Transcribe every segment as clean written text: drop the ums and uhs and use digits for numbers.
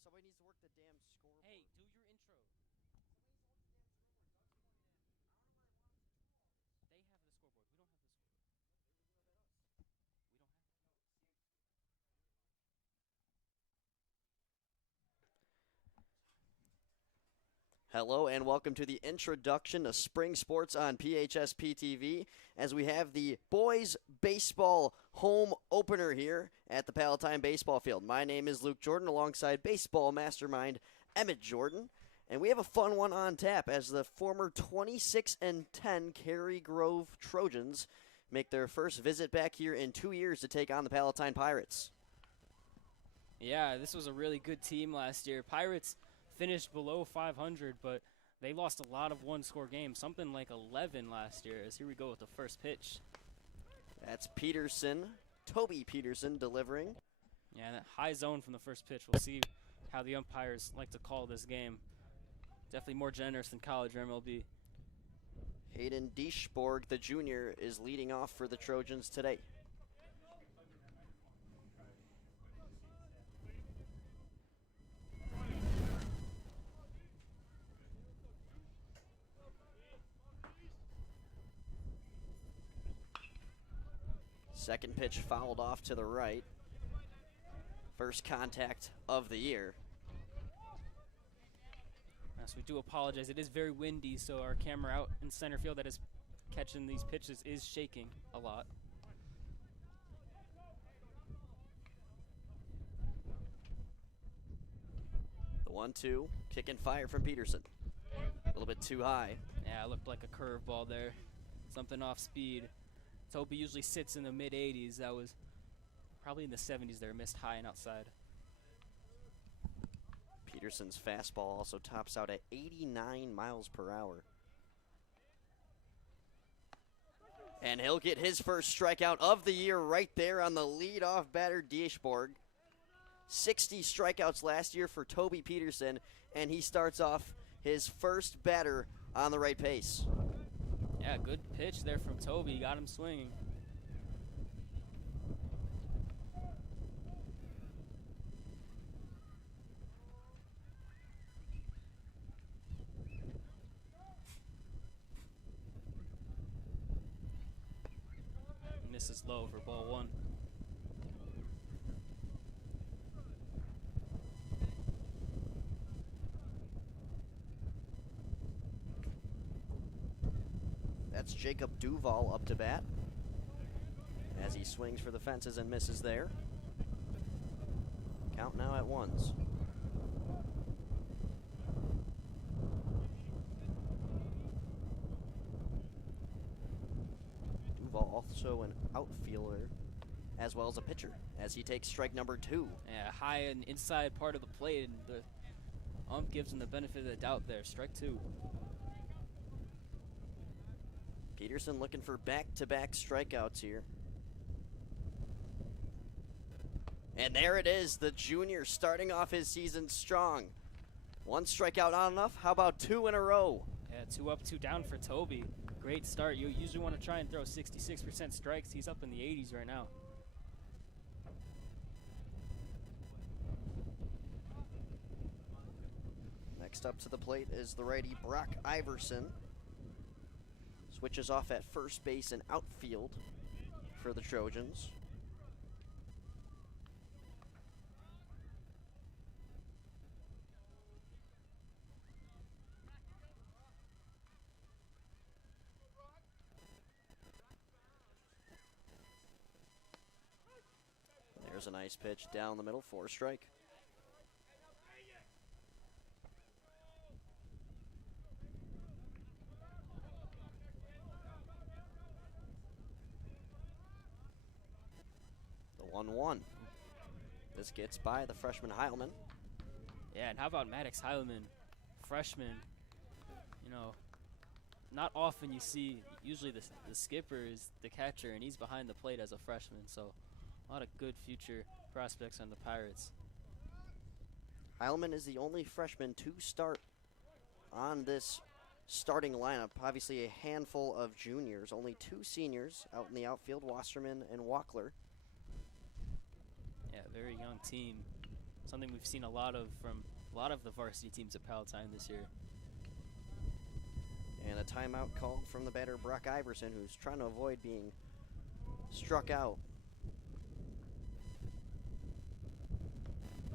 somebody needs to work the damn scoreboard. Hey, do your intro. They have the scoreboard. We don't have the scoreboard. We don't have it. Hello and welcome to the introduction to spring sports on PHSP TV as we have the boys baseball home opener here at the Palatine baseball field. My name is Luke Jorden alongside baseball mastermind Emmet Jorden, and we have a fun one on tap as the former 26-10 Cary-Grove Trojans make their first visit back here in 2 years to take on the Palatine Pirates. Yeah, this was a really good team last year. Pirates finished below 500, but they lost a lot of one-score games, something like 11 last year. As here we go with the first pitch. That's Peterson, Toby Peterson delivering. Yeah, that high zone from the first pitch. We'll see how the umpires like to call this game. Definitely more generous than college or MLB. Hayden Deschborg, the junior, is leading off for the Trojans today. Second pitch fouled off to the right. First contact of the year. So we do apologize. It is very windy, so our camera out in center field that is catching these pitches is shaking a lot. The 1-2, kick and fire from Peterson. A little bit too high. Yeah, it looked like a curveball there. Something off speed. Toby usually sits in the mid-80s. That was probably in the 70s there, missed high and outside. Peterson's fastball also tops out at 89 miles per hour. And he'll get his first strikeout of the year right there on the leadoff batter, Deschborg. 60 strikeouts last year for Toby Peterson, and he starts off his first batter on the right pace. Yeah, good pitch there from Toby. Got him swinging. Misses low for ball one. That's Jacob Duval up to bat as he swings for the fences and misses there. Count now at ones. Duval also an outfielder as well as a pitcher as he takes strike number 2. Yeah, high and inside part of the plate, and the ump gives him the benefit of the doubt there. Strike 2. Peterson looking for back-to-back strikeouts here. And there it is, the junior starting off his season strong. One strikeout not enough? How about 2 in a row? Yeah, 2 up, 2 down for Toby. Great start. You usually want to try and throw 66% strikes. He's up in the 80s right now. Next up to the plate is the righty Brock Iverson. Switches off at first base and outfield for the Trojans. There's a nice pitch down the middle for a strike. The 1-1. This gets by the freshman Heilman. Yeah, and how about Maddox Heilman, freshman? You know, not often you see, usually the skipper is the catcher, and he's behind the plate as a freshman, so a lot of good future prospects on the Pirates. Heilman is the only freshman to start on this starting lineup. Obviously a handful of juniors, only 2 seniors out in the outfield, Wasserman and Walkler. Yeah, very young team. something we've seen a lot of from a lot of the varsity teams at Palatine this year. And a timeout called from the batter, Brock Iverson, who's trying to avoid being struck out.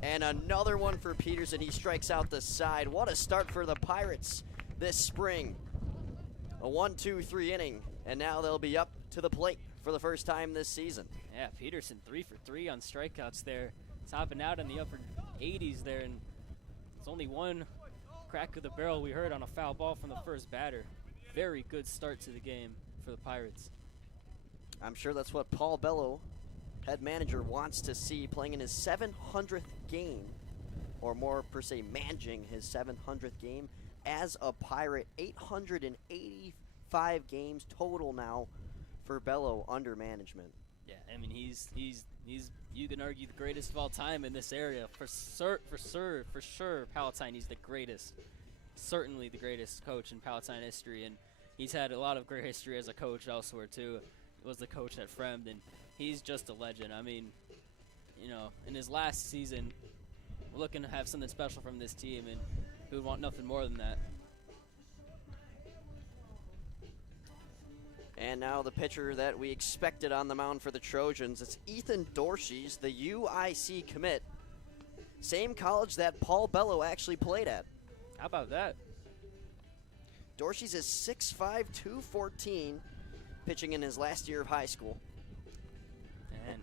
And another one for Peterson. He strikes out the side. What a start for the Pirates this spring. A 1-2-3 inning, and now they'll be up to the plate for the first time this season. Yeah, Peterson 3 for 3 on strikeouts there. Topping out in the upper 80s there, and there's only one crack of the barrel we heard on a foul ball from the first batter. Very good start to the game for the Pirates. I'm sure that's what Paul Bello, head manager, wants to see, playing in his 700th game, or more per se, managing his 700th game as a Pirate. 885 games total now for Bello under management. Yeah, I mean, he's you can argue the greatest of all time in this area. For sure, Palatine, he's the greatest. Certainly the greatest coach in Palatine history, and he's had a lot of great history as a coach elsewhere too. He was the coach at Fremd, and he's just a legend. I mean, you know, in his last season, we're looking to have something special from this team, and who would want nothing more than that. And now the pitcher that we expected on the mound for the Trojans, it's Ethan Dorsey's, the UIC commit. Same college that Paul Bello actually played at. How about that? Dorsey's is 6'5", 214, pitching in his last year of high school. And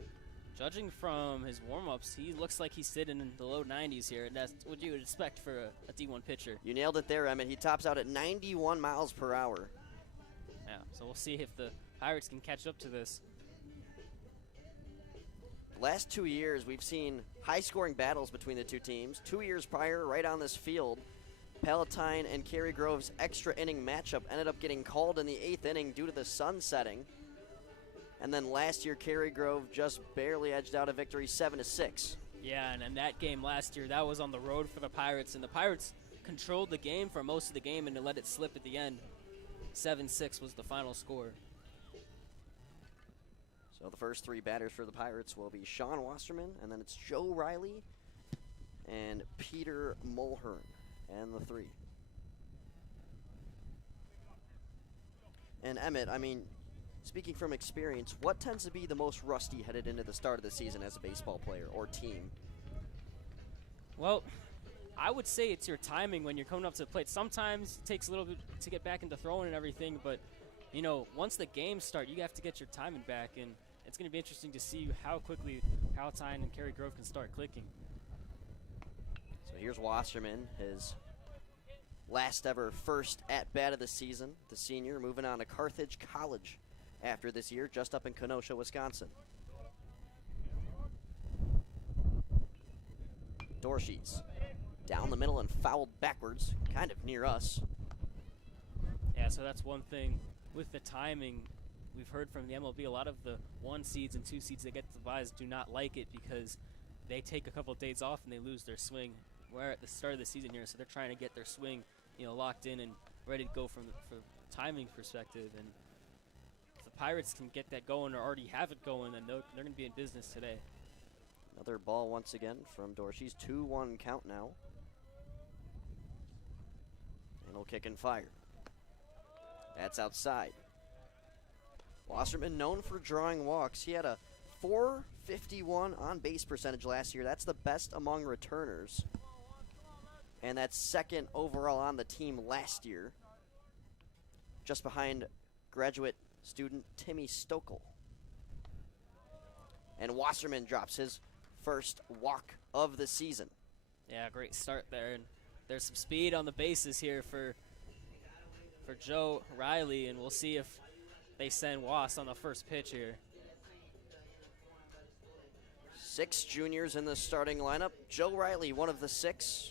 judging from his warm-ups, he looks like he's sitting in the low 90s here, and that's what you would expect for a D1 pitcher. You nailed it there, Emmett. He tops out at 91 miles per hour. Yeah, so we'll see if the Pirates can catch up to this. Last 2 years, we've seen high-scoring battles between the two teams. 2 years prior, right on this field, Palatine and Cary-Grove's extra inning matchup ended up getting called in the 8th inning due to the sun setting. And then last year, Cary-Grove just barely edged out a victory 7-6. Yeah, and in that game last year, that was on the road for the Pirates, and the Pirates controlled the game for most of the game and let it slip at the end. 7-6 was the final score. So the first three batters for the Pirates will be Sean Wasserman, and then it's Joe Riley and Peter Mulhern, and the three. And Emmett, I mean, speaking from experience, what tends to be the most rusty headed into the start of the season as a baseball player or team? Well, I would say it's your timing when you're coming up to the plate. Sometimes it takes a little bit to get back into throwing and everything, but, you know, once the games start, you have to get your timing back, and it's going to be interesting to see how quickly Palatine and Cary-Grove can start clicking. So here's Wasserman, his last ever first at-bat of the season. The senior moving on to Carthage College after this year, just up in Kenosha, Wisconsin. Dorsey's down the middle and fouled backwards, kind of near us. Yeah, so that's one thing with the timing. We've heard from the MLB, a lot of the 1 seeds and 2 seeds that get the buys do not like it because they take a couple of days off and they lose their swing. We're at the start of the season here, so they're trying to get their swing, you know, locked in and ready to go from a timing perspective. And if the Pirates can get that going or already have it going, then they're going to be in business today. Another ball once again from Dorsey's. 2-1 count now. And he'll kick and fire. That's outside. Wasserman known for drawing walks. He had a .451 on-base percentage last year. That's the best among returners. And that's second overall on the team last year. Just behind graduate student Timmy Stokel. And Wasserman drops his first walk of the season. Yeah, great start there. And there's some speed on the bases here for Joe Riley, and we'll see if they send Was on the first pitch here. 6 juniors in the starting lineup. Joe Riley, one of the 6,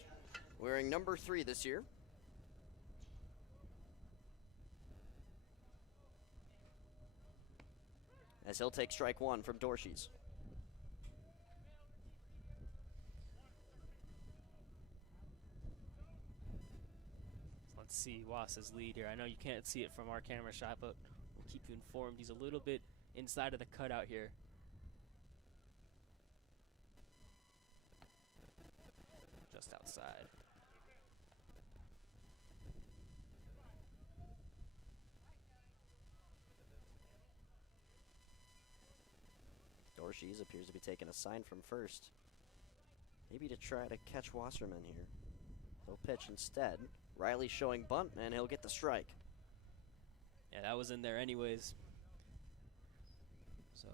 wearing number 3 this year. As he'll take strike 1 from Dorsey's. Let's see Was's lead here. I know you can't see it from our camera shot, but we'll keep you informed. He's a little bit inside of the cutout here. just outside. Dorsey's appears to be taking a sign from first. Maybe to try to catch Wasserman here. He'll pitch instead. Riley showing bunt, and he'll get the strike. Yeah, that was in there anyways. So,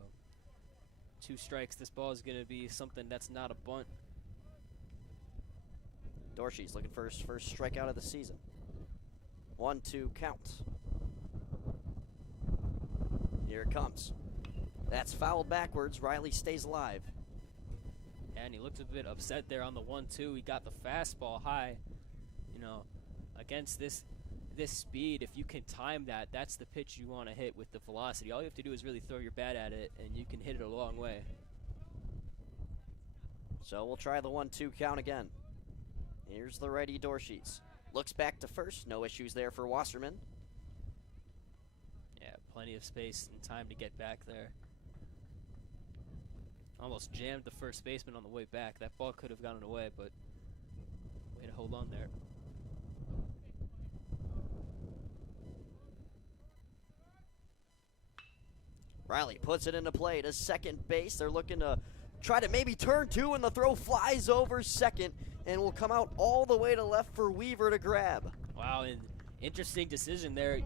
2 strikes. This ball is going to be something that's not a bunt. Dorsey's looking for his first strikeout of the season. 1-2 count. Here it comes. That's fouled backwards. Riley stays alive. And he looked a bit upset there on the 1-2. He got the fastball high. You know, against this speed, if you can time that, that's the pitch you want to hit with the velocity. All you have to do is really throw your bat at it, and you can hit it a long way. So we'll try the 1-2 count again. Here's the righty Dorsey's. Looks back to first. No issues there for Wasserman. Yeah, plenty of space and time to get back there. Almost jammed the first baseman on the way back. That ball could have gotten away, but way to hold on there. Riley puts it into play to second base. They're looking to try to maybe turn 2, and the throw flies over second and will come out all the way to left for Weaver to grab. Wow, and interesting decision there.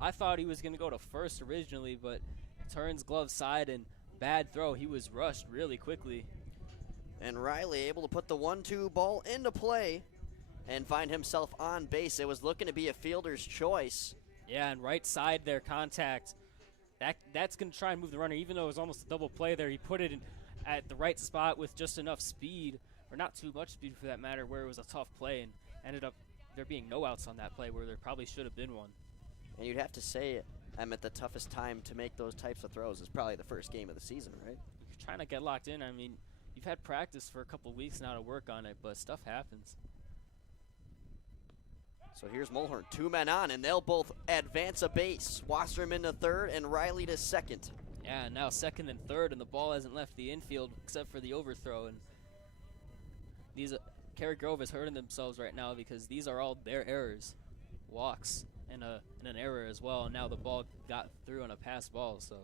I thought he was going to go to first originally, but turns glove side and bad throw. He was rushed really quickly. And Riley able to put the 1-2 ball into play and find himself on base. It was looking to be a fielder's choice. Yeah, and right side there, contact. That's going to try and move the runner, even though it was almost a double play there. He put it in at the right spot with just enough speed, or not too much speed for that matter, where it was a tough play, and ended up there being no outs on that play where there probably should have been one. And you'd have to say, Emmet, the toughest time to make those types of throws is probably the first game of the season, right? You're trying to get locked in. I mean, you've had practice for a couple weeks now to work on it, but stuff happens. So here's Mulhern, 2 men on, and they'll both advance a base. Wasserman to third and Riley to second. Yeah, now second and third, and the ball hasn't left the infield except for the overthrow. And these Cary-Grove is hurting themselves right now because these are all their errors, walks, and an error as well. And now the ball got through on a pass ball. So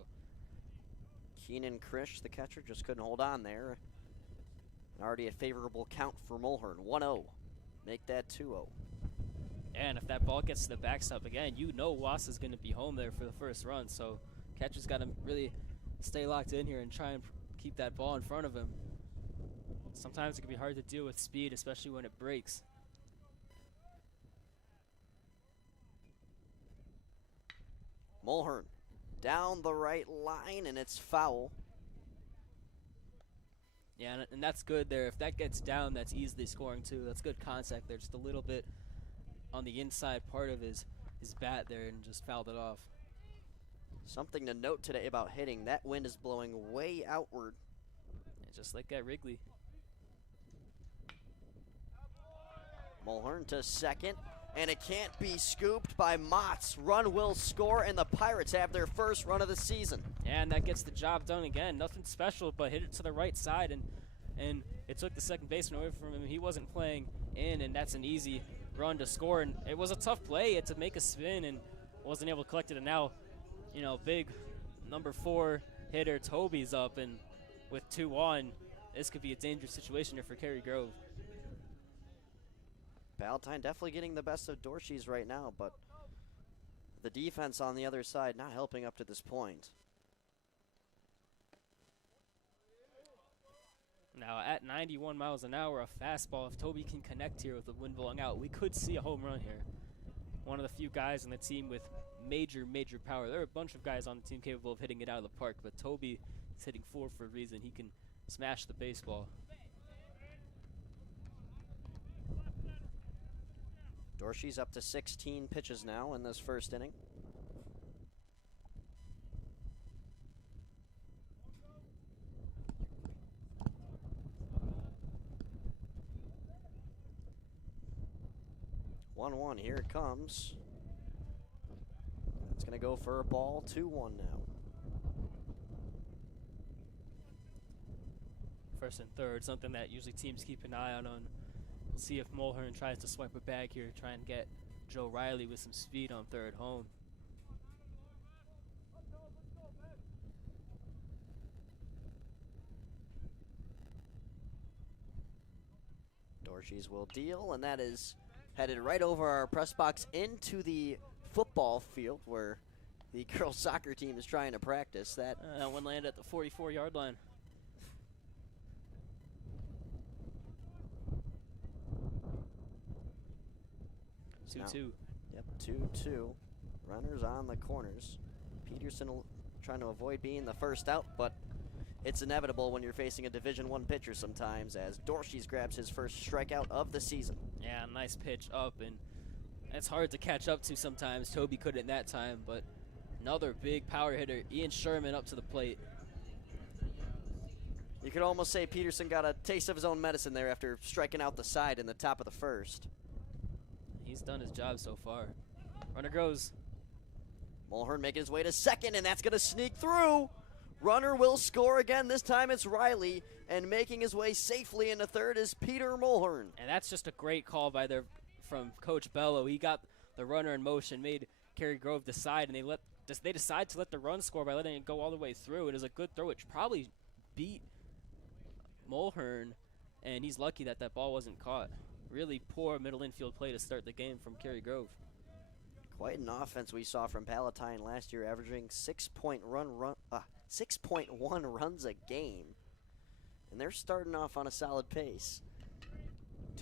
Keenan Krish, the catcher, just couldn't hold on there. Already a favorable count for Mulhern, 1-0. Make that 2-0. And if that ball gets to the backstop again, you know Was is going to be home there for the first run. So catcher's got to really stay locked in here and try and keep that ball in front of him. Sometimes it can be hard to deal with speed, especially when it breaks. Mulhern down the right line, and it's foul. Yeah, and that's good there. If that gets down, that's easily scoring too. That's good contact there, just a little bit on the inside part of his bat there, and just fouled it off. Something to note today about hitting, that wind is blowing way outward. Yeah, just like at Wrigley. Mulhern to second, and it can't be scooped by Motts. Run will score, and the Pirates have their first run of the season. Yeah, and that gets the job done again. Nothing special, but hit it to the right side, and it took the second baseman away from him. He wasn't playing in, and that's an easy run to score. And it was a tough play. It to make a spin and wasn't able to collect it. And now, you know, big number 4 hitter Toby's up, and with 2 on, this could be a dangerous situation here for Cary-Grove. Palatine definitely getting the best of Dorsey's right now, but the defense on the other side not helping up to this point. Now at 91 miles an hour, a fastball, if Toby can connect here with the wind blowing out, we could see a home run here. One of the few guys on the team with major power. There are a bunch of guys on the team capable of hitting it out of the park, but Toby is hitting 4 for a reason. He can smash the baseball. Dorsey's up to 16 pitches now in this first inning. One, here it comes. It's going to go for a ball, 2-1 now. First and third, something that usually teams keep an eye on See if Mulhern tries to swipe it back here, try and get Joe Riley with some speed on third home. Dorsey's will deal, and that is headed right over our press box into the football field where the girls soccer team is trying to practice. That one landed at the 44-yard line. Now, 2-2. Yep, 2-2. Runners on the corners. Peterson trying to avoid being the first out, but it's inevitable when you're facing a Division I pitcher sometimes, as Dorsey's grabs his first strikeout of the season. Yeah, nice pitch up, and it's hard to catch up to sometimes. Toby couldn't that time, but another big power hitter, Ian Sherman, up to the plate. You could almost say Peterson got a taste of his own medicine there after striking out the side in the top of the first. He's done his job so far. Runner goes. Mulhern making his way to second, and that's going to sneak through. Runner will score again. This time it's Riley, and making his way safely into third is Peter Mulhern. And that's just a great call from Coach Bello. He got the runner in motion, made Cary-Grove decide, and they decide to let the run score by letting it go all the way through. It is a good throw. It probably beat Mulhern, and he's lucky that that ball wasn't caught. Really poor middle infield play to start the game from Cary-Grove. Quite an offense we saw from Palatine last year, averaging 6.1 runs a game. And they're starting off on a solid pace.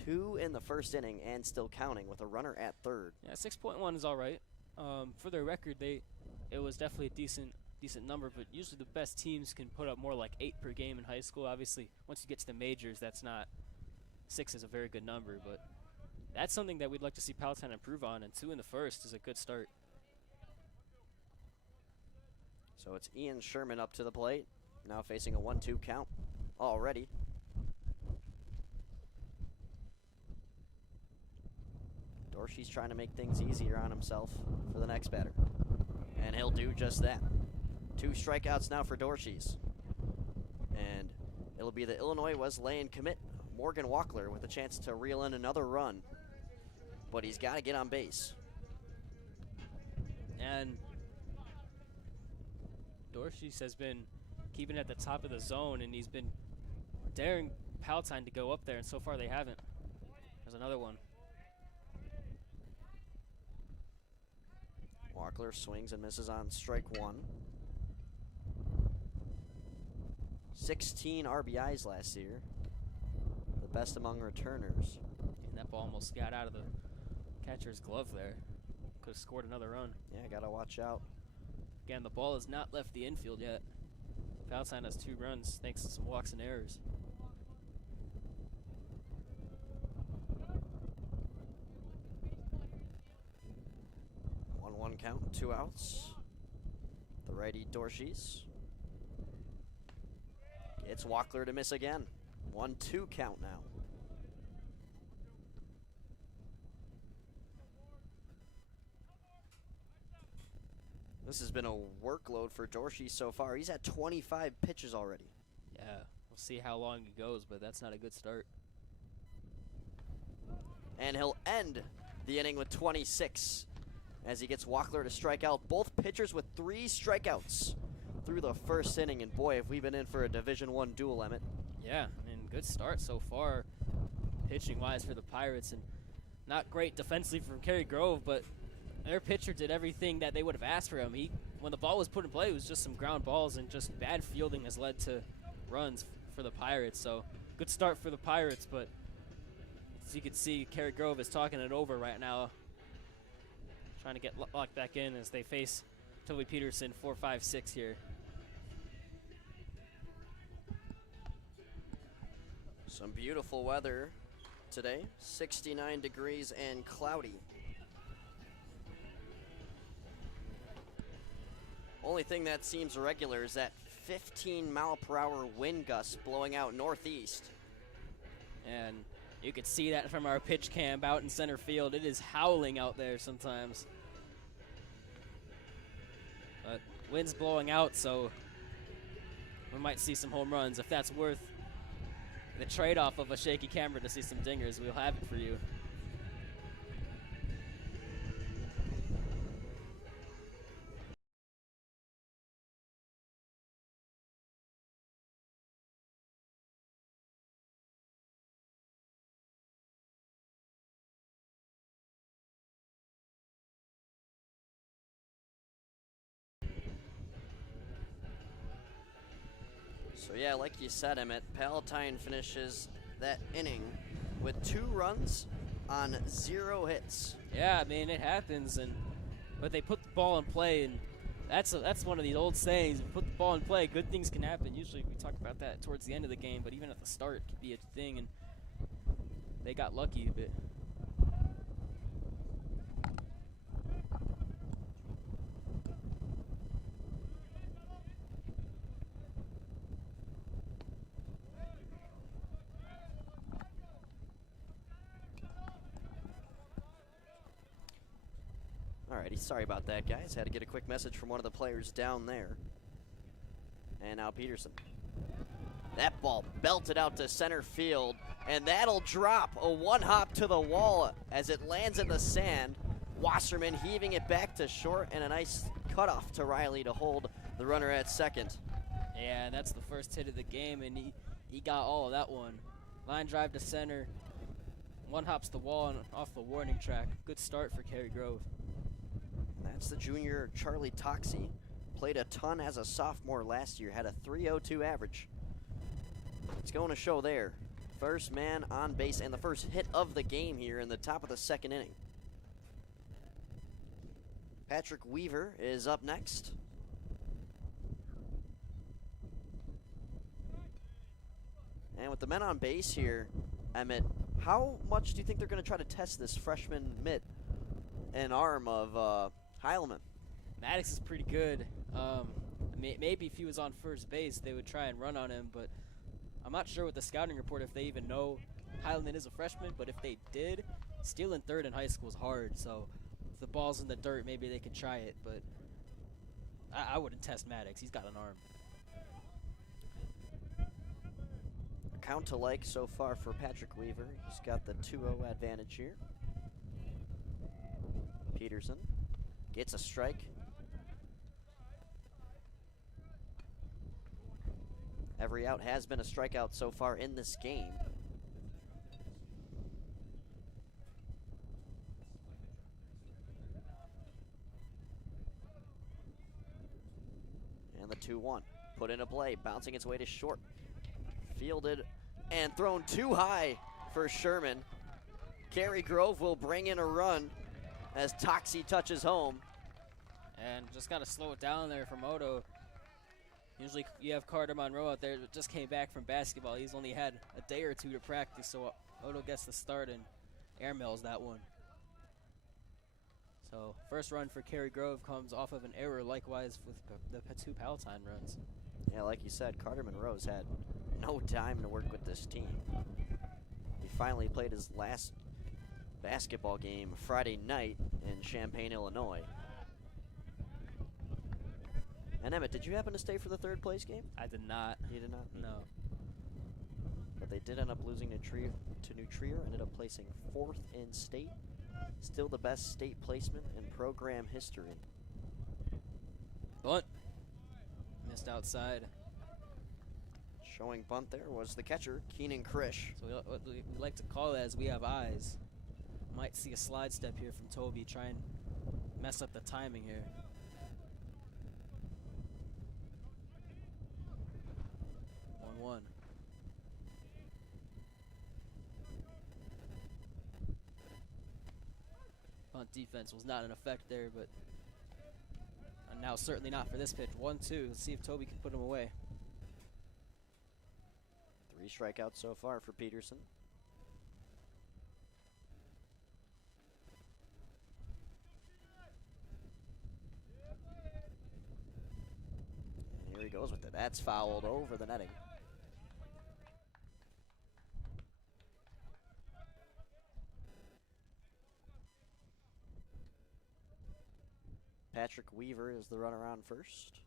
2 in the first inning and still counting with a runner at third. Yeah, 6.1 is all right. For their record, it was definitely a decent number, but usually the best teams can put up more like 8 per game in high school. Obviously, once you get to the majors, that's not 6 is a very good number, but that's something that we'd like to see Palatine improve on, and 2 in the first is a good start. So it's Ian Sherman up to the plate, now facing a 1-2 count already. Dorsey's trying to make things easier on himself for the next batter, and he'll do just that. 2 strikeouts now for Dorsey's, and it'll be the Illinois Wesleyan commit, Morgan Walkler, with a chance to reel in another run, but he's got to get on base. And Dorsey's has been keeping at the top of the zone, and he's been daring Palatine to go up there, and so far they haven't. There's another one. Walkler swings and misses on strike 1. 16 RBIs last year, the best among returners. And that ball almost got out of the catcher's glove there. Could have scored another run. Yeah, gotta watch out. Again, the ball has not left the infield yet. Palatine has 2 runs thanks to some walks and errors. One count, 2 outs. The righty Dorsey's. It's Walkler to miss again. 1-2 count now. This has been a workload for Dorsey so far. He's had 25 pitches already. Yeah, we'll see how long he goes, but that's not a good start. And he'll end the inning with 26 as he gets Walkler to strike out both pitchers with 3 strikeouts through the first inning. And boy, have we been in for a Division I duel, Emmet. Yeah, I mean, good start so far, pitching-wise for the Pirates, and not great defensively from Cary-Grove, but their pitcher did everything that they would have asked for him. When the ball was put in play, it was just some ground balls, and just bad fielding has led to runs for the Pirates. So good start for the Pirates, but as you can see, Cary-Grove is talking it over right now, trying to get locked back in as they face Toby Peterson 4-5-6 here. Some beautiful weather today, 69 degrees and cloudy. Only thing that seems irregular is that 15-mile-per-hour wind gust blowing out northeast. And you could see that from our pitch cam out in center field. It is howling out there sometimes. But wind's blowing out, so we might see some home runs. If that's worth the trade-off of a shaky camera to see some dingers. We'll have it for you. So yeah, like you said, Emmet, Palatine finishes that inning with 2 runs on 0 hits. Yeah, I mean, it happens, but they put the ball in play, and that's one of the old sayings. If you put the ball in play, good things can happen. Usually we talk about that towards the end of the game, but even at the start, it could be a thing, and they got lucky a bit. Alrighty, sorry about that, guys. Had to get a quick message from one of the players down there. And now Peterson. That ball belted out to center field, and that'll drop a 1-hop to the wall as it lands in the sand. Wasserman heaving it back to short, and a nice cutoff to Riley to hold the runner at second. Yeah, and that's the first hit of the game, and he got all of that one. Line drive to center, 1 hops the wall and off the warning track. Good start for Cary-Grove. That's the junior Charlie Toxey. Played a ton as a sophomore last year, had a .302 average. It's going to show there. First man on base and the first hit of the game here in the top of the 2nd inning. Patrick Weaver is up next. And with the men on base here, Emmet, how much do you think they're going to try to test this freshman mitt and arm of Heilman? Maddox is pretty good. Maybe if he was on first base, they would try and run on him, but I'm not sure with the scouting report if they even know Heilman is a freshman, but if they did, stealing third in high school is hard, so if the ball's in the dirt, maybe they could try it, but I wouldn't test Maddox. He's got an arm. Count to like so far for Patrick Weaver. He's got the 2-0 advantage here. Peterson gets a strike. Every out has been a strikeout so far in this game. And the 2-1 put into play, bouncing its way to short. Fielded and thrown too high for Sherman. Cary-Grove will bring in a run as Toxey touches home. And just got to slow it down there for Moto. Usually you have Carter Monroe out there that just came back from basketball. He's only had a day or 2 to practice, so Moto gets the start and airmails that one. So first run for Cary-Grove comes off of an error, likewise with the 2 Palatine runs. Yeah, like you said, Carter Monroe's had no time to work with this team. He finally played his last basketball game Friday night in Champaign, Illinois. And Emmet, did you happen to stay for the 3rd place game? I did not. You did not? No. But they did end up losing to New Trier, ended up placing 4th in state. Still the best state placement in program history. Bunt. Missed outside. Showing bunt there was the catcher, Keenan Krish. So what we like to call it as we have eyes. Might see a slide step here from Toby, try and mess up the timing here. 1-1. Bunt defense was not in effect there, but now certainly not for this pitch. 1-2. Let's see if Toby can put him away. 3 strikeouts so far for Peterson. And here he goes with it. That's fouled over the netting. Patrick Weaver is the runner on first.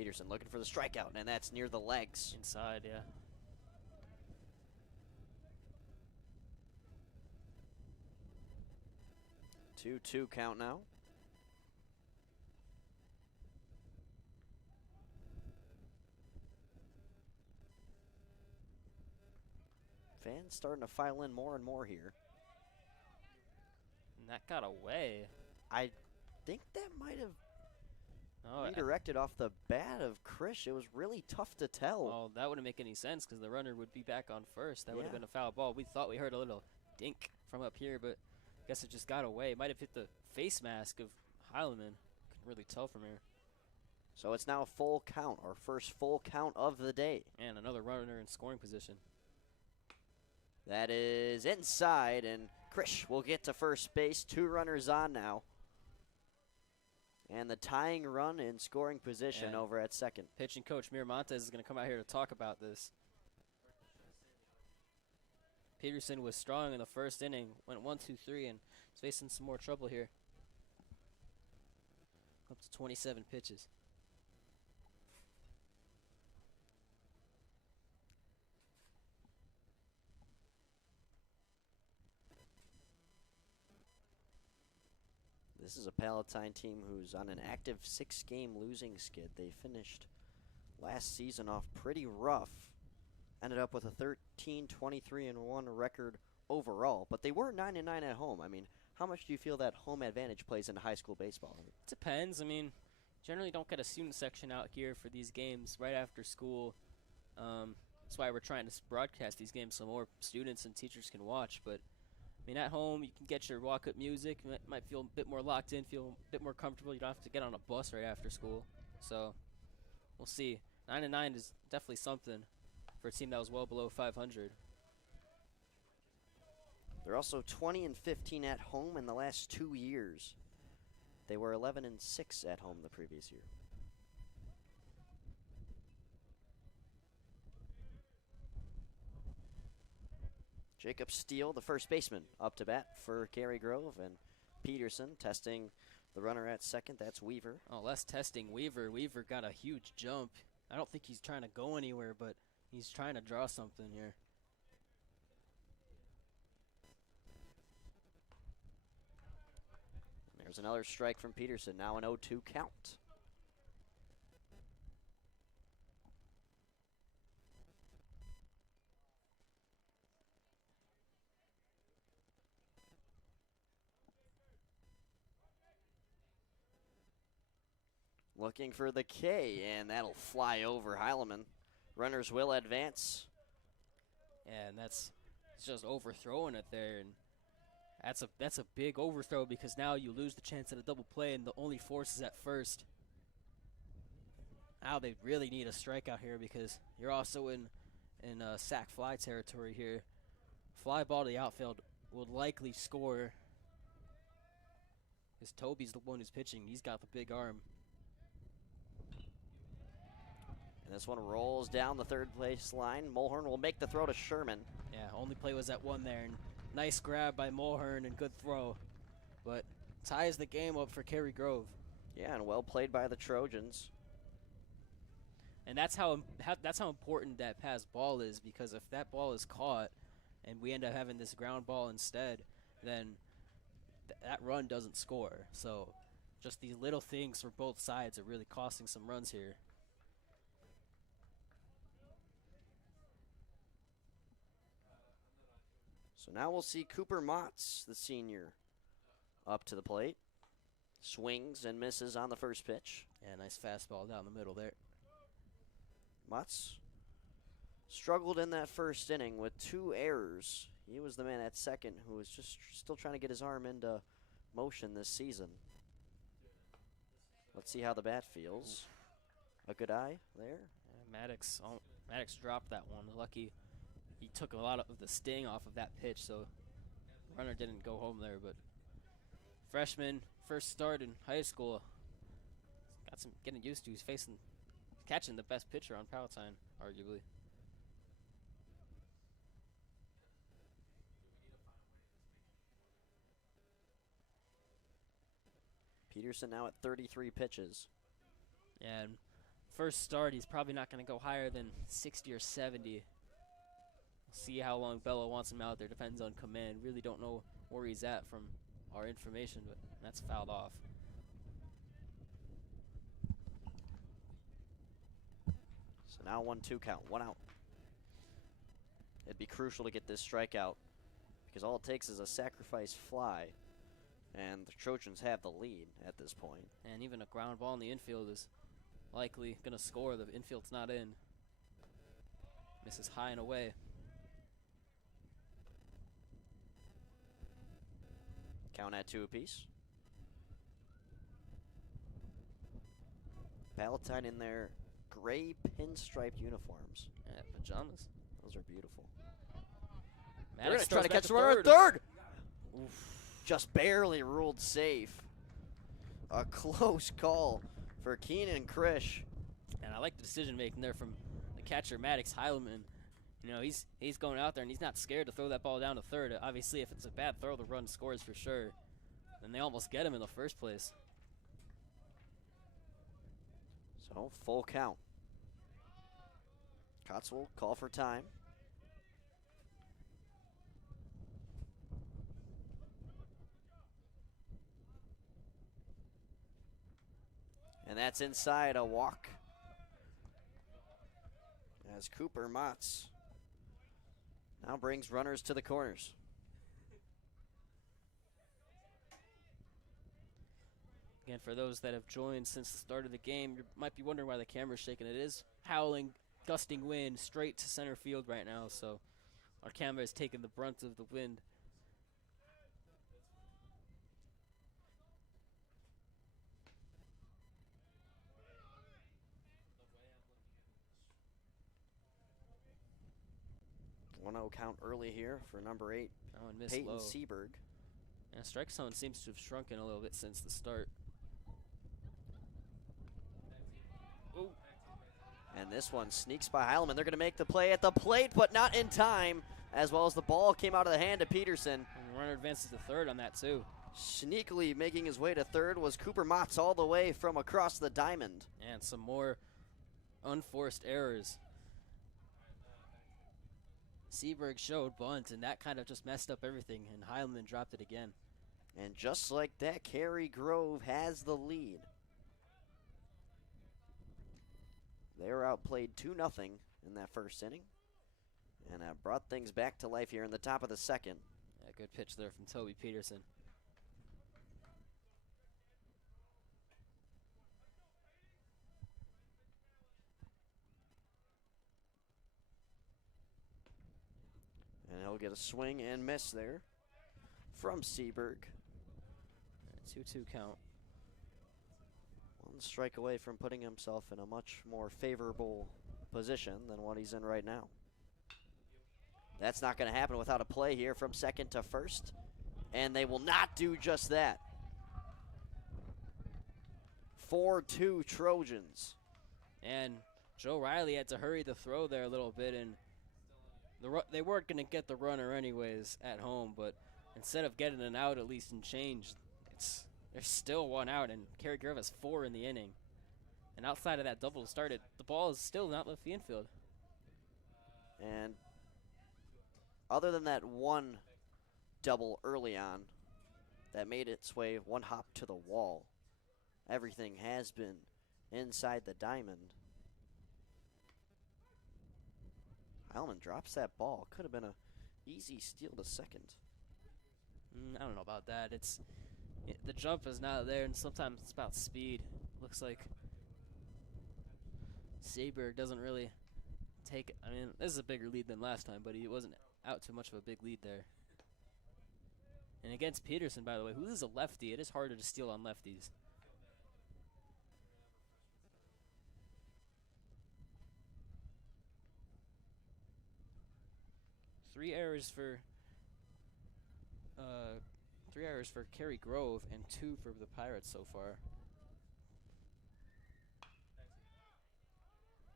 Peterson looking for the strikeout, and that's near the legs. Inside, yeah. Two count now. Fans starting to file in more and more here. And that got away. I think that might have redirected off the bat of Krish. It was really tough to tell. Well, that wouldn't make any sense because the runner would be back on first. That would have been a foul ball. We thought we heard a little dink from up here, but I guess it just got away. It might have hit the face mask of Heileman. Couldn't really tell from here. So it's now a full count, our first full count of the day. And another runner in scoring position. That is inside, and Krish will get to first base. 2 runners on now. And the tying run in scoring position over at second. Pitching coach Miramontes is going to come out here to talk about this. Peterson was strong in the first inning, went 1, 2, 3, and is facing some more trouble here. Up to 27 pitches. This is a Palatine team who's on an active 6-game losing skid. They finished last season off pretty rough. Ended up with a 13-23-1 record overall, but they were 9-9 at home. I mean, how much do you feel that home advantage plays into high school baseball? It depends. I mean, generally don't get a student section out here for these games right after school. That's why we're trying to broadcast these games so more students and teachers can watch. But I mean, at home, you can get your walk-up music. You might feel a bit more locked in, feel a bit more comfortable. You don't have to get on a bus right after school. So we'll see. 9-9 is definitely something for a team that was well below 500. They're also 20-15 at home in the last 2 years. They were 11-6 at home the previous year. Jacob Steele, the first baseman, up to bat for Cary-Grove, and Peterson testing the runner at second. That's Weaver. Oh, less testing Weaver. Weaver got a huge jump. I don't think he's trying to go anywhere, but he's trying to draw something here. There's another strike from Peterson, now an 0-2 count. Looking for the K, and that'll fly over Heileman. Runners will advance. Yeah, and it's just overthrowing it there, and that's a big overthrow because now you lose the chance at a double play, and the only force is at first. Now they really need a strikeout here because you're also in sack fly territory here. Fly ball to the outfield will likely score because Toby's the one who's pitching. He's got the big arm. And this one rolls down the third place line. Mulhern will make the throw to Sherman. Yeah, only play was that one there. And nice grab by Mulhern and good throw. But ties the game up for Cary-Grove. Yeah, and well played by the Trojans. And that's how important that pass ball is, because if that ball is caught and we end up having this ground ball instead, then that run doesn't score. So just these little things for both sides are really costing some runs here. So now we'll see Cooper Motz, the senior, up to the plate. Swings and misses on the first pitch. Yeah, nice fastball down the middle there. Motz struggled in that first inning with 2 errors. He was the man at second who was just still trying to get his arm into motion this season. Let's see how the bat feels. A good eye there. Yeah, Maddox dropped that one. Lucky he took a lot of the sting off of that pitch, so runner didn't go home there. But freshman, first start in high school, got some getting used to. He's catching the best pitcher on Palatine, arguably. Peterson now at 33 pitches. And first start, he's probably not going to go higher than 60 or 70. See how long Bella wants him out there. Depends on command. Really don't know where he's at from our information, but that's fouled off. So now 1-2 count, 1 out. It'd be crucial to get this strikeout because all it takes is a sacrifice fly, and the Trojans have the lead at this point. And even a ground ball in the infield is likely going to score. The infield's not in. Misses high and away. Count at 2 apiece. Palatine in their gray pinstriped uniforms. Yeah, pajamas. Those are beautiful. They're going to try to catch the runner at third. Oof. Just barely ruled safe. A close call for Keenan and Krish. And I like the decision making there from the catcher, Maddox Heileman. You know, he's going out there and he's not scared to throw that ball down to third. Obviously, if it's a bad throw, the run scores for sure. And they almost get him in the first place. So, full count. Kotz will call for time. And that's inside, a walk. As Cooper Motz now brings runners to the corners. Again, for those that have joined since the start of the game, you might be wondering why the camera's shaking. It is howling, gusting wind straight to center field right now, so our camera is taking the brunt of the wind. Count early here for number 8, Peyton low. Seberg. And strike zone seems to have shrunken a little bit since the start. Ooh. And this one sneaks by Heileman. They're going to make the play at the plate, but not in time, as well as the ball came out of the hand of Peterson. And the runner advances to third on that, too. Sneakily making his way to third was Cooper Motz all the way from across the diamond. And some more unforced errors. Seberg showed bunt, and that kind of just messed up everything, and Heileman dropped it again. And just like that, Cary-Grove has the lead. They were outplayed 2-0 in that first inning, and brought things back to life here in the top of the second. Yeah, good pitch there from Toby Peterson. And he'll get a swing and miss there from Seberg. 2-2 count. 1 strike away from putting himself in a much more favorable position than what he's in right now. That's not going to happen without a play here from second to first, and they will not do just that. 4-2 Trojans. And Joe Riley had to hurry the throw there a little bit, and they weren't going to get the runner anyways at home, but instead of getting an out at least in change, there's still 1 out, and Cary-Grove has 4 in the inning. And outside of that double started, the ball is still not left the infield. And other than that 1 double early on that made its way 1 hop to the wall, everything has been inside the diamond. Heileman drops that ball. Could have been an easy steal to second. I don't know about that. The jump is not there, and sometimes it's about speed. Looks like Seberg doesn't really take it. I mean, this is a bigger lead than last time, but he wasn't out too much of a big lead there. And against Peterson, by the way, who is a lefty, it is harder to steal on lefties. Three errors for Cary-Grove and 2 for the Pirates so far.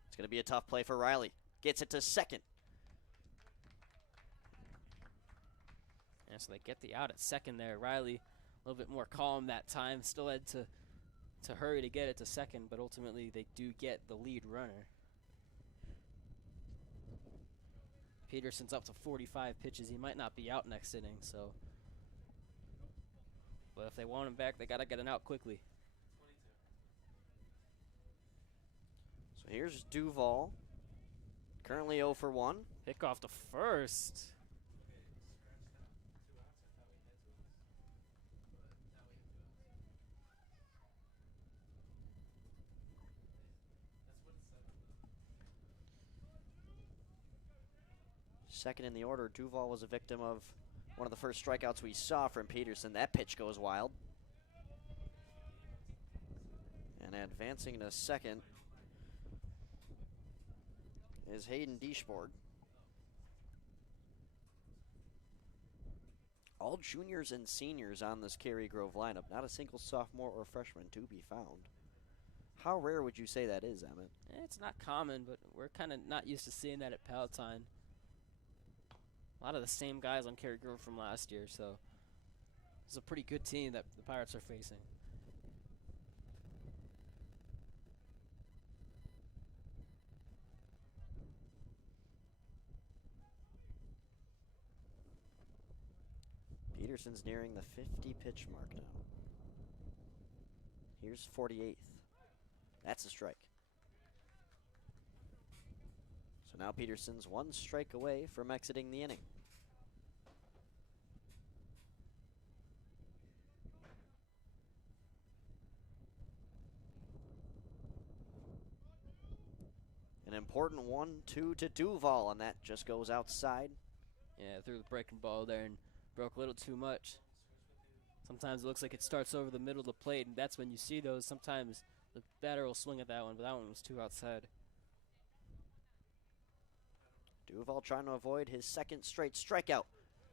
It's going to be a tough play for Riley. Gets it to second. And so they get the out at second there. Riley a little bit more calm that time. Still had to to hurry to get it to second, but ultimately they do get the lead runner. Peterson's up to 45 pitches. He might not be out next inning, so. But if they want him back, they got to get him out quickly. So here's Duval, currently 0 for 1. Pick off the first. Second in the order, Duval was a victim of one of the first strikeouts we saw from Peterson. That pitch goes wild. And advancing to second is Hayden Deschborg. All juniors and seniors on this Cary-Grove lineup. Not a single sophomore or freshman to be found. How rare would you say that is, Emmet? It's not common, but we're kind of not used to seeing that at Palatine. A lot of the same guys on Cary-Grove from last year, so it's a pretty good team that the Pirates are facing. Peterson's nearing the 50 pitch mark now. Here's 48th. That's a strike. So now Peterson's one strike away from exiting the inning. An important 1-2 to Duval, and that just goes outside. Yeah, threw the breaking ball there and broke a little too much. Sometimes it looks like it starts over the middle of the plate, and that's when you see those. Sometimes the batter will swing at that one, but that one was too outside. Duval trying to avoid his second straight strikeout,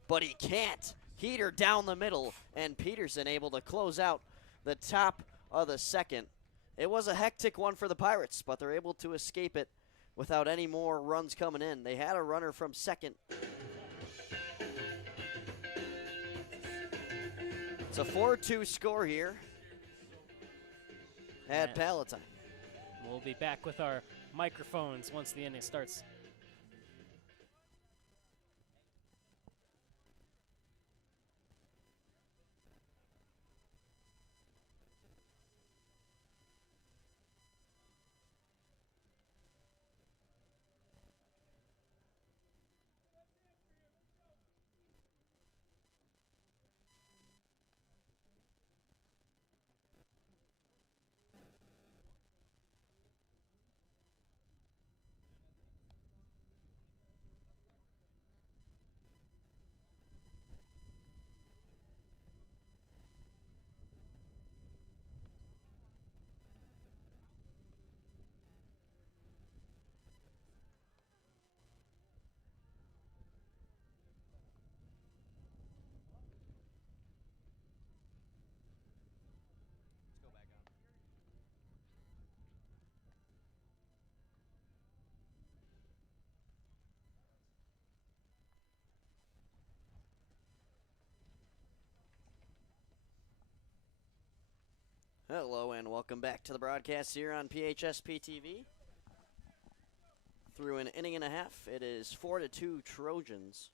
but he can't. Heater down the middle, and Peterson able to close out the top of the second. It was a hectic one for the Pirates, but they're able to escape it without any more runs coming in. They had a runner from second. It's a 4-2 score here at Palatine. We'll be back with our microphones once the inning starts. Hello and welcome back to the broadcast here on PHSP TV. Through an inning and a half, it is 4-2 Trojans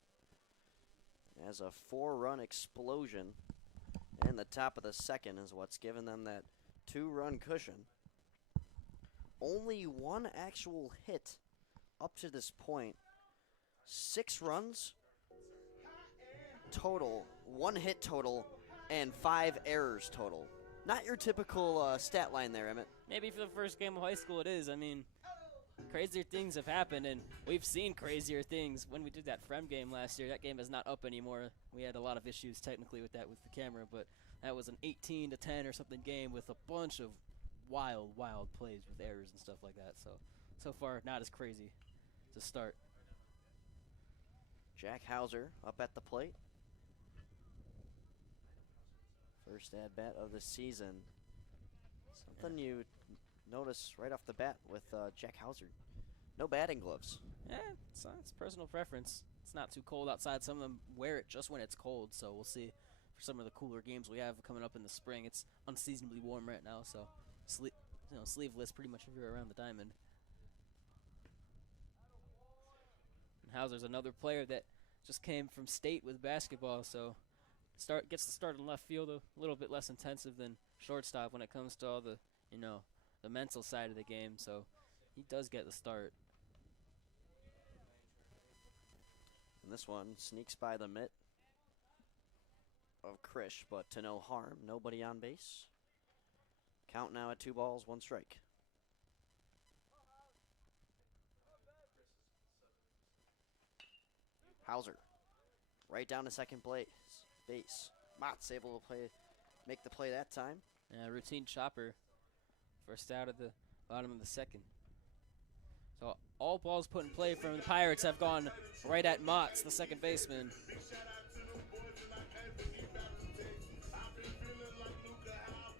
as a 4-run explosion in the top of the second is what's given them that 2-run cushion. Only one actual hit up to this point. 6 runs total, 1 hit total, and 5 errors total. Not your typical stat line there, Emmet. Maybe for the first game of high school it is. I mean, crazier things have happened, and we've seen crazier things. When we did that Frem game last year, that game is not up anymore. We had a lot of issues technically with that with the camera, but that was an 18-10 or something game with a bunch of wild, wild plays with errors and stuff like that. So far, not as crazy to start. Jack Hauser up at the plate. First at-bat of the season. Something you notice right off the bat with Jack Hauser. No batting gloves. Yeah, it's personal preference. It's not too cold outside. Some of them wear it just when it's cold, so we'll see for some of the cooler games we have coming up in the spring. It's unseasonably warm right now, so sleeveless pretty much everywhere around the diamond. And Hauser's another player that just came from state with basketball, so gets to start in left field a little bit less intensive than shortstop when it comes to all the the mental side of the game. So he does get the start. And this one sneaks by the mitt of Krish, but to no harm. Nobody on base. Count now at 2 balls, 1 strike. Hauser, right down to second base. Mott's able to make the play that time. Routine chopper, first out of the bottom of the second. So all balls put in play from the Pirates have gone right at Mott's, the second baseman.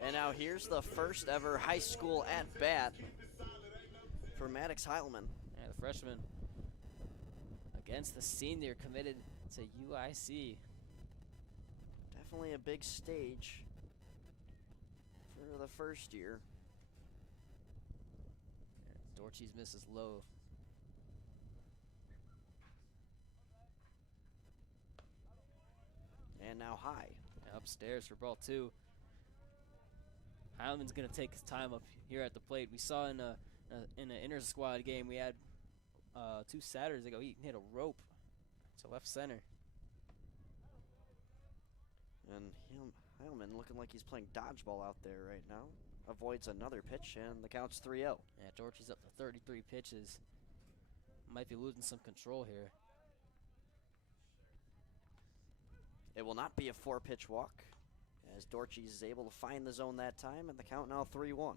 And now here's the first ever high school at-bat for Maddox Heilman. Yeah, the freshman against the senior committed to UIC. Definitely a big stage for the first year. Dorchie's misses low. And now high. Upstairs for ball 2. Heilman's going to take his time up here at the plate. We saw in an inter-squad game we had 2 Saturdays ago, he hit a rope to left center. And Heilman looking like he's playing dodgeball out there right now. Avoids another pitch, and the count's 3-0. Yeah, Dorchie's up to 33 pitches. Might be losing some control here. It will not be a 4-pitch walk, as Dorchie is able to find the zone that time, and the count now 3-1.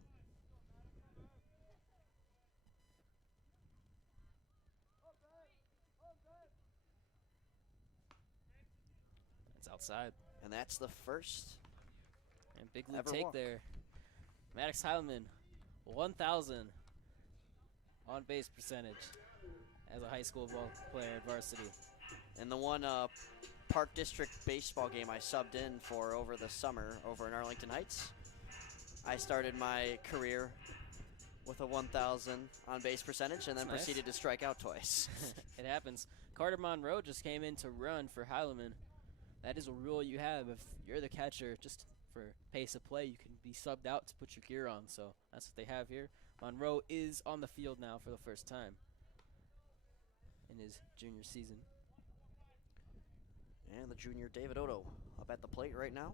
It's outside. And that's the first. And big lead take there. Maddox Heilman, 1,000 on base percentage as a high school ball player at Varsity. And the one Park District baseball game I subbed in for over the summer over in Arlington Heights, I started my career with a 1,000 on base percentage and then proceeded to strike out twice. It happens. Carter Monroe just came in to run for Heilman. That is a rule you have. If you're the catcher, just for pace of play, you can be subbed out to put your gear on. So that's what they have here. Monroe is on the field now for the first time in his junior season. And the junior David Odo up at the plate right now.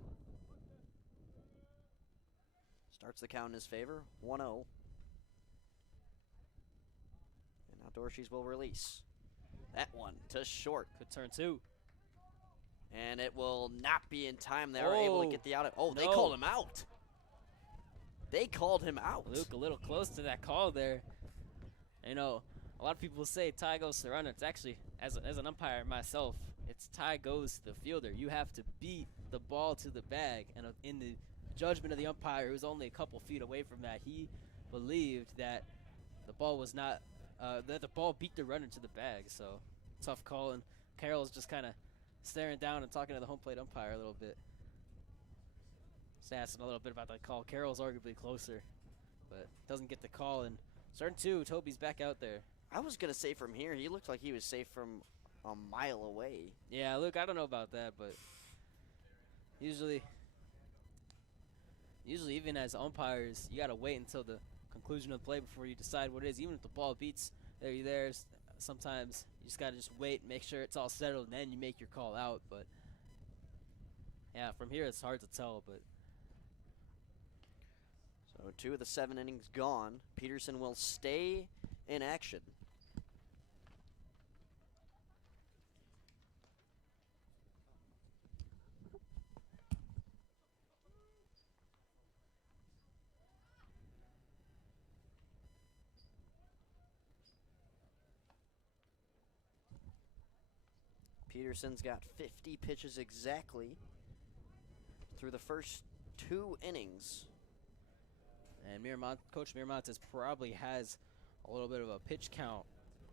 Starts the count in his favor, 1-0. And now Dorchie's will release. That one to short. Good turn, too. And it will not be in time. They are able to get the out. Oh, no. They called him out. They called him out. Luke a little close to that call there. You know, a lot of people say tie goes to the runner. It's actually, as an umpire myself, it's tie goes to the fielder. You have to beat the ball to the bag. And in the judgment of the umpire, who's only a couple feet away from that, he believed that the ball was not, that the ball beat the runner to the bag. So, tough call. And Carroll's just kind of staring down and talking to the home plate umpire a little bit. Just asking a little bit about that call. Carroll's arguably closer, but doesn't get the call. And turn 2, Toby's back out there. I was going to say from here, he looked like he was safe from a mile away. Yeah, Luke, I don't know about that, but usually even as umpires, you got to wait until the conclusion of the play before you decide what it is. Even if the ball beats there, sometimes you just got to wait, make sure it's all settled, and then you make your call out. But yeah, from here it's hard to tell. But so 2 of the 7 innings gone. Peterson will stay in action. Peterson's got 50 pitches exactly through the first 2 innings. And Coach Miramontes probably has a little bit of a pitch count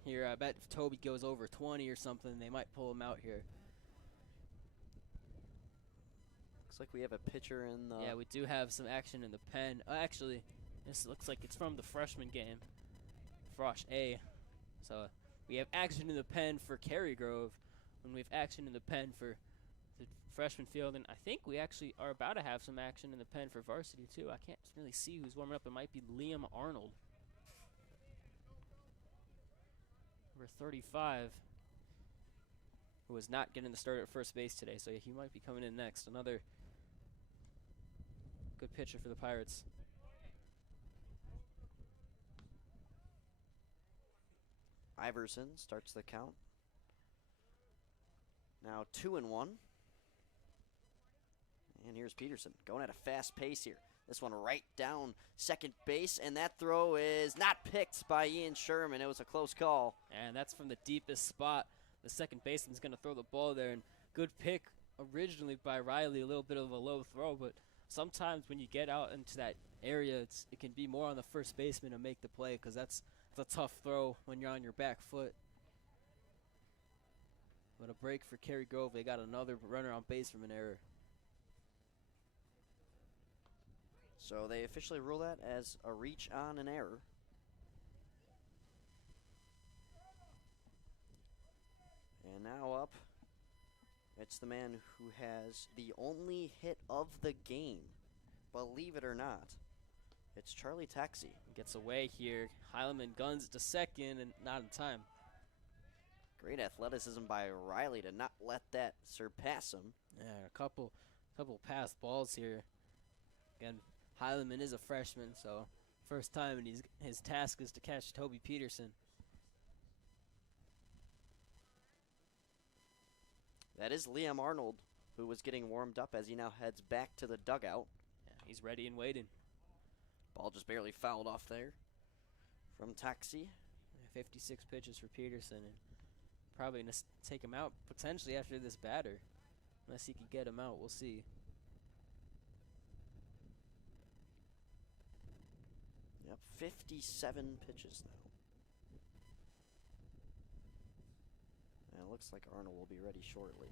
here. I bet if Toby goes over 20 or something, they might pull him out here. Looks like we have a pitcher in the... Yeah, we do have some action in the pen. Actually, This looks like it's from the freshman game. Frosh A. So we have action in the pen for Cary-Grove, and we have action in the pen for the freshman field, and I think we actually are about to have some action in the pen for Varsity too. I can't really see who's warming up. It might be Liam Arnold, number 35, who is not getting the start at first base today, so he might be coming in next. Another good pitcher for the Pirates. Iverson starts the count. Now 2-1. And here's Peterson going at a fast pace here. This one right down second base, and that throw is not picked by Ian Sherman. It was a close call. And that's from the deepest spot. The second baseman's going to throw the ball there, and good pick originally by Riley. A little bit of a low throw, but sometimes when you get out into that area, it can be more on the first baseman to make the play, because that's a tough throw when you're on your back foot. But a break for Cary-Grove. They got another runner on base from an error. So they officially rule that as a reach on an error. And now up, it's the man who has the only hit of the game, believe it or not. It's Charlie Taxi. Gets away here. Heileman guns to second and not in time. Great athleticism by Riley to not let that surpass him. Yeah, a couple passed balls here. Again, Heileman is a freshman, so first time, and his task is to catch Toby Peterson. That is Liam Arnold, who was getting warmed up as he now heads back to the dugout. Yeah, he's ready and waiting. Ball just barely fouled off there from Taxi. 56 pitches for Peterson, and probably going to take him out potentially after this batter. Unless he can get him out, we'll see. Yep, 57 pitches now. And it looks like Arnold will be ready shortly.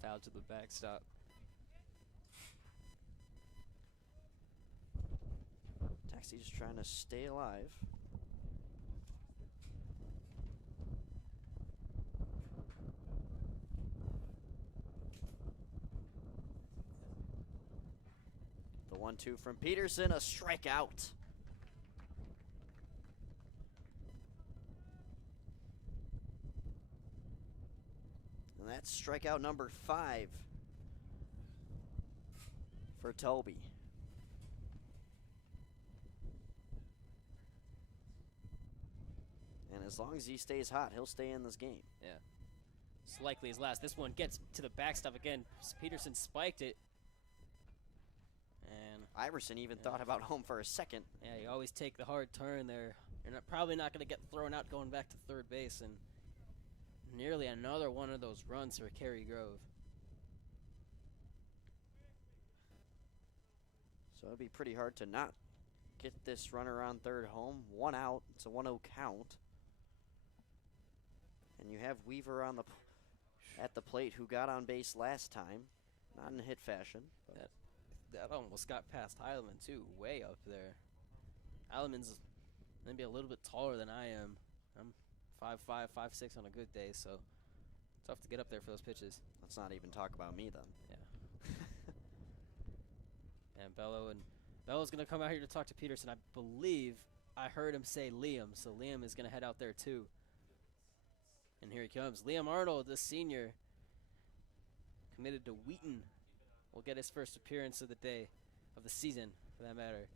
Foul to the backstop. Taxi just trying to stay alive. The 1-2 from Peterson, a strikeout. And that's strikeout number 5 for Toby. And as long as he stays hot, he'll stay in this game. Yeah. It's likely his last. This one gets to the backstop again. Peterson spiked it. And Iverson even thought about home for a second. yeah, you always take the hard turn there. You're probably not going to get thrown out going back to third base, and nearly another one of those runs for Cary-Grove. So it'd be pretty hard to not get this runner on third home. 1 out. It's a 1-0 count. And you have Weaver on at the plate, who got on base last time, not in hit fashion. That almost got past Heileman too, way up there. Heileman's maybe a little bit taller than I am. I'm 5'5", 5'6" on a good day, so tough to get up there for those pitches. Let's not even talk about me then. Yeah. And Bello's gonna come out here to talk to Peterson. I believe I heard him say Liam, so Liam is gonna head out there too. And here he comes. Liam Arnold, the senior, committed to Wheaton, will get his first appearance of the day, of the season, for that matter.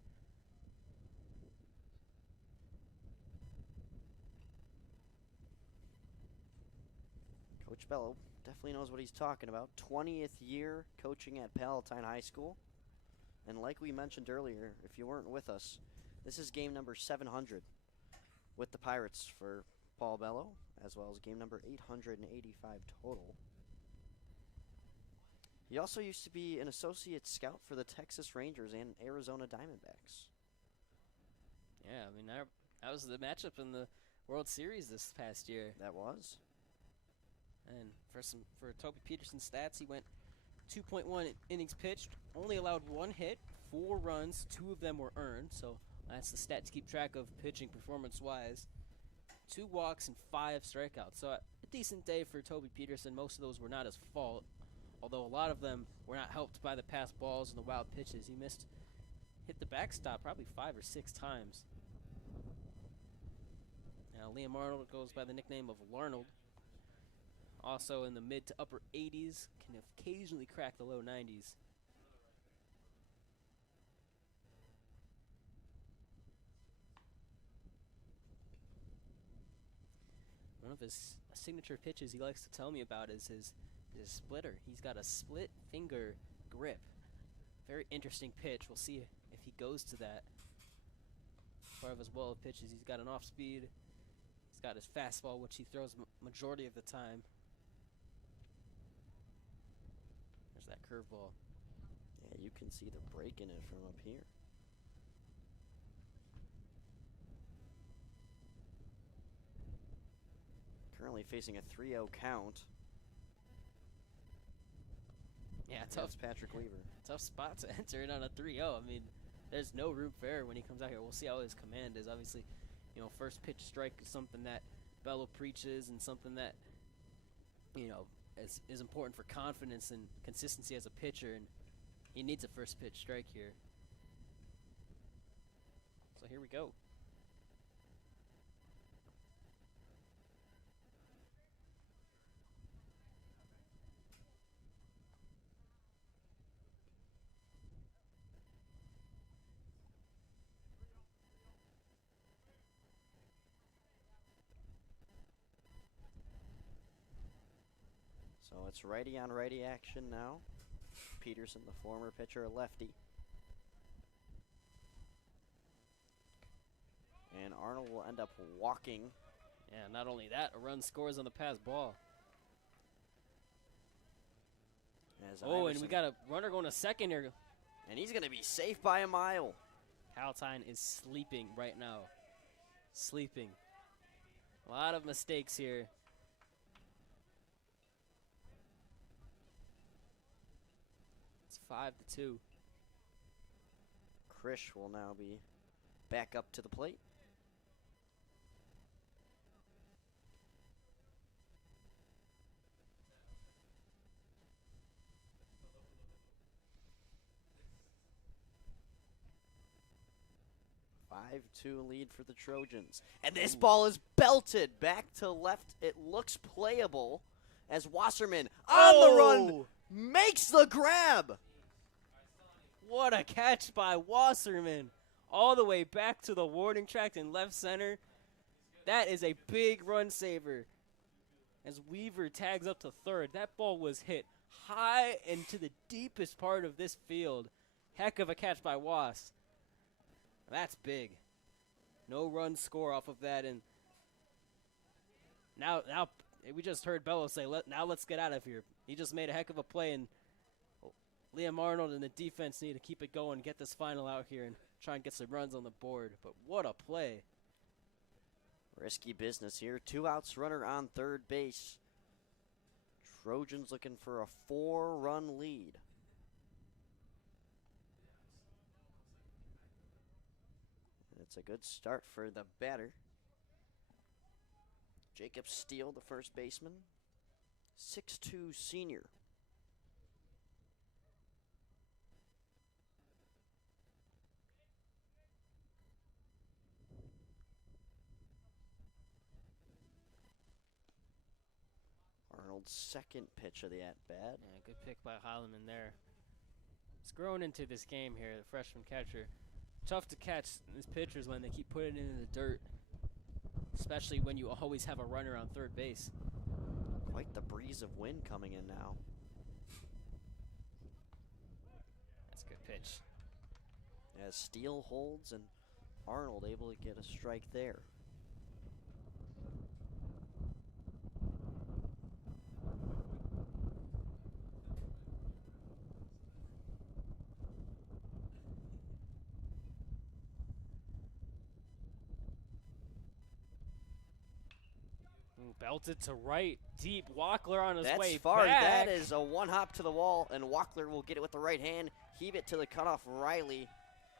Coach Bello definitely knows what he's talking about. 20th year coaching at Palatine High School. And like we mentioned earlier, if you weren't with us, this is game number 700 with the Pirates for Paul Bello, as well as game number 885 total. He also used to be an associate scout for the Texas Rangers and Arizona Diamondbacks. Yeah, I mean, that was the matchup in the World Series this past year. That was. And for Toby Peterson's stats, he went 2.1 innings pitched, only allowed 1 hit, 4 runs, 2 of them were earned, so that's the stat to keep track of pitching performance-wise. 2 walks and 5 strikeouts, so a decent day for Toby Peterson. Most of those were not his fault, although a lot of them were not helped by the passed balls and the wild pitches. He hit the backstop probably 5 or 6 times. Now Liam Arnold goes by the nickname of Larnold. Also in the mid to upper 80s, can occasionally crack the low 90s. One of his signature pitches he likes to tell me about is his splitter. He's got a split finger grip. Very interesting pitch. We'll see if he goes to that. Part of his wall of pitches, he's got an off speed. He's got his fastball, which he throws majority of the time. There's that curveball. Yeah, you can see the break in it from up here. Currently facing a 3-0 count. Yeah, tough. Patrick Weaver. Tough spot to enter in on a 3-0. I mean, there's no room for error when he comes out here. We'll see how his command is. Obviously, you know, first pitch strike is something that Bello preaches and something that, you know, is important for confidence and consistency as a pitcher, and he needs a first pitch strike here. So here we go. So it's righty on righty action now. Peterson, the former pitcher, a lefty. And Arnold will end up walking. Yeah, not only that, a run scores on the pass ball. And we got a runner going to second here. And he's going to be safe by a mile. Palatine is sleeping right now. Sleeping. A lot of mistakes here. It's 5-2. Krish will now be back up to the plate. Lead for the Trojans. And this ball is belted back to left. It looks playable as Wasserman on the run makes the grab. What a catch by Wasserman. All the way back to the warning track in left center. That is a big run saver. As Weaver tags up to third, that ball was hit high into the deepest part of this field. Heck of a catch by Was. That's big. No run score off of that, and now we just heard Bello say, now let's get out of here. He just made a heck of a play, and Liam Arnold and the defense need to keep it going, get this final out here, and try and get some runs on the board. But what a play. Risky business here. 2 outs, runner on third base. Trojans looking for a 4-run lead. It's a good start for the batter. Jacob Steele, the first baseman. 6'2" senior. Arnold's second pitch of the at-bat. Yeah, good pick by Heileman there. He's growing into this game here, the freshman catcher. Tough to catch these pitchers when they keep putting it in the dirt, especially when you always have a runner on third base. Quite the breeze of wind coming in now. That's a good pitch. As Steele holds and Arnold able to get a strike there. Belted to right, deep. Wackler on his way That's far. back. That is a one hop to the wall, and Wackler will get it with the right hand. heave it to the cutoff Riley.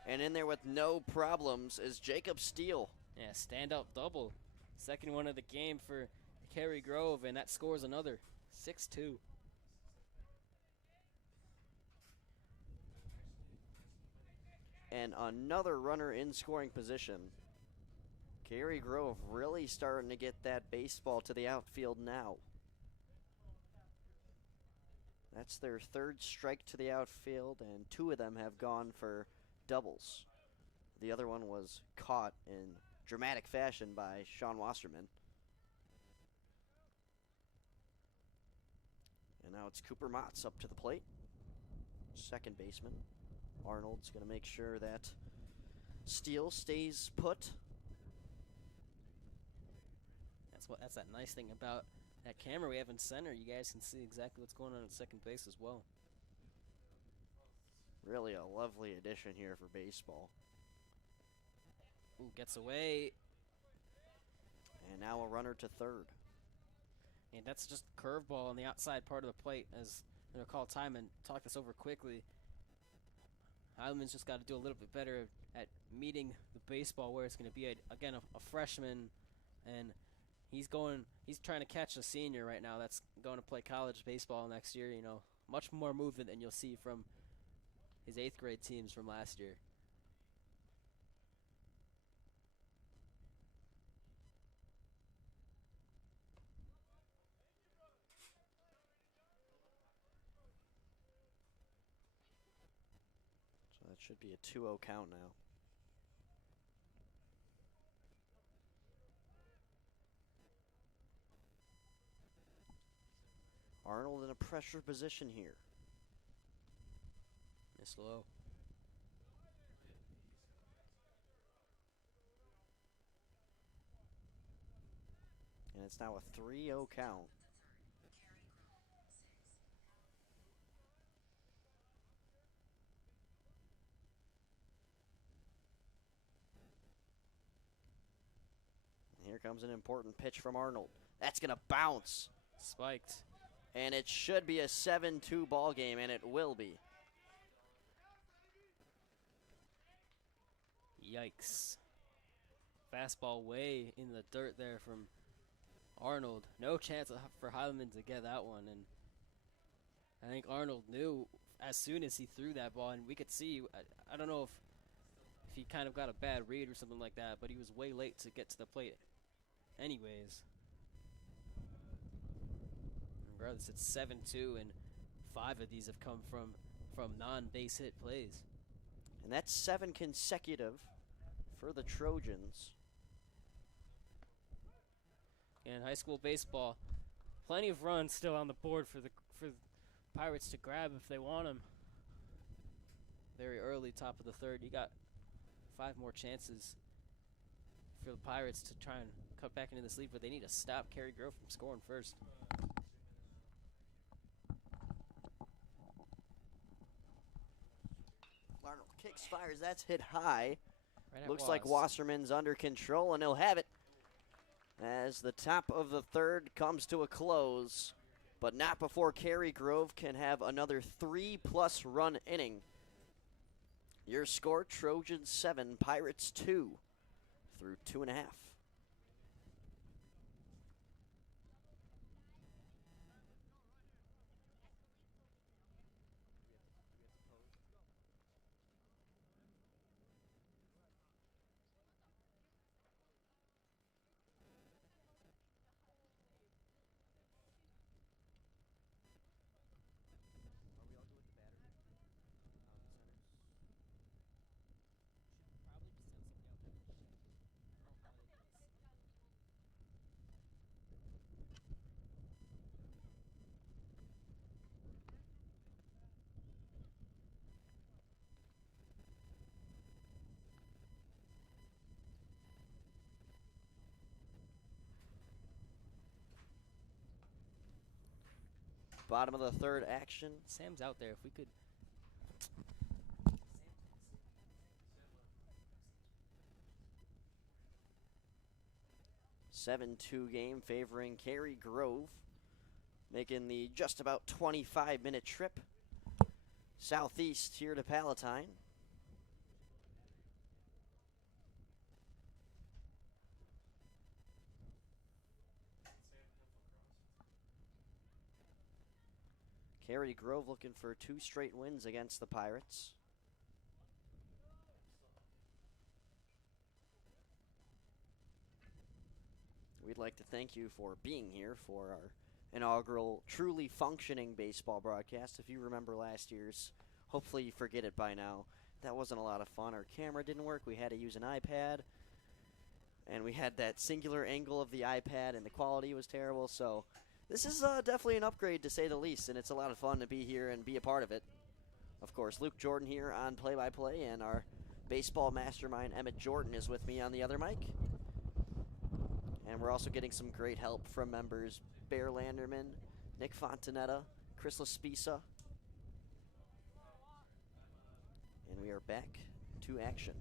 And in there with no problems is Jacob Steele. Yeah, stand-up double. Second one of the game for Cary-Grove, and that scores another 6-2. And another runner in scoring position. Cary-Grove really starting to get that baseball to the outfield now. That's their third strike to the outfield, and two of them have gone for doubles. The other one was caught in dramatic fashion by Sean Wasserman. And now it's Cooper Motz up to the plate. Second baseman. Arnold's going to make sure that Steele stays put. That's that nice thing about that camera we have in center. You guys can see exactly what's going on at second base as well. Really a lovely addition here for baseball. Ooh, gets away. And now a runner to third. And that's just a curveball on the outside part of the plate. As I'm going to call time and talk this over quickly. Heilman's just got to do a little bit better at meeting the baseball where it's going to be. Again, a freshman, and he's trying to catch a senior right now that's going to play college baseball next year. You know, much more movement than you'll see from his 8th grade teams from last year. So that should be a 2-0 count now. Arnold in a pressure position here. Miss low. And it's now a 3-0 count. And here comes an important pitch from Arnold. That's going to bounce. Spiked. And it should be a 7-2 ball game, and it will be. Yikes. Fastball way in the dirt there from Arnold. No chance for Heilman to get that one. And I think Arnold knew as soon as he threw that ball, and we could see, I don't know if he kind of got a bad read or something like that, but he was way late to get to the plate anyways. Regardless, it's 7-2, and 5 of these have come from non-base hit plays. And that's 7 consecutive for the Trojans. And high school baseball, plenty of runs still on the board for the Pirates to grab if they want them. Very early, top of the third. You got 5 more chances for the Pirates to try and cut back into this lead, but they need to stop Cary-Grove from scoring first. Arnold kicks, fires, that's hit high. Right. Looks like Wasserman's under control, and he'll have it as the top of the third comes to a close, but not before Cary-Grove can have another 3+ run inning. Your score, Trojans 7, Pirates 2 through 2.5. Bottom of the third action. Sam's out there. If we could. 7-2 game favoring Cary-Grove, making the just about 25-minute trip southeast here to Palatine. Cary-Grove looking for 2 straight wins against the Pirates. We'd like to thank you for being here for our inaugural truly functioning baseball broadcast. If you remember last year's, hopefully you forget it by now. That wasn't a lot of fun. Our camera didn't work. We had to use an iPad. And we had that singular angle of the iPad, and the quality was terrible. So this is definitely an upgrade, to say the least, and it's a lot of fun to be here and be a part of it. Of course, Luke Jorden here on play-by-play, and our baseball mastermind, Emmet Jorden, is with me on the other mic. And we're also getting some great help from members Bear Landerman, Nick Fontanetta, Chris Laspisa. And we are back to action.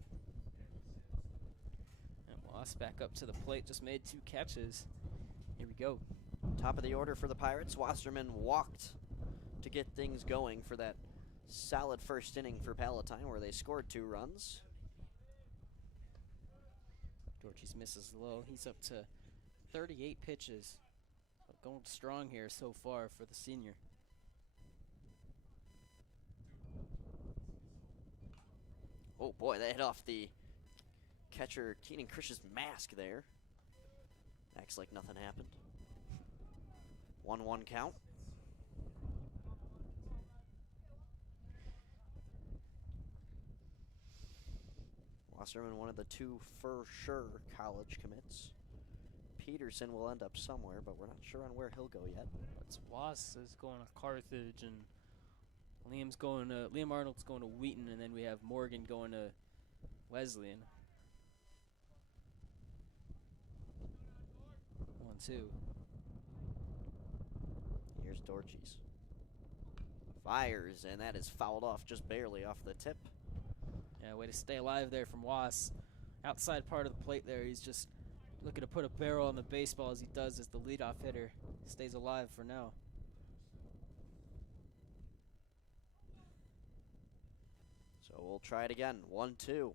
And Moss back up to the plate, just made 2 catches. Here we go. Top of the order for the Pirates. Wasserman walked to get things going for that solid first inning for Palatine, where they scored 2 runs. Dorches misses low. He's up to 38 pitches. Going strong here so far for the senior. Oh boy, that hit off the catcher Keenan Krish's mask there. Acts like nothing happened. 1-1 count. Wasserman, one of the 2 for sure college commits. Peterson will end up somewhere, but we're not sure on where he'll go yet. It's Was is going to Carthage, and Liam Arnold's going to Wheaton, and then we have Morgan going to Wesleyan. 1-2. Here's Dorches. Fires, and that is fouled off just barely off the tip. Yeah, way to stay alive there from Was. Outside part of the plate there, he's just looking to put a barrel on the baseball as he does as the leadoff hitter. Stays alive for now. So we'll try it again. 1-2.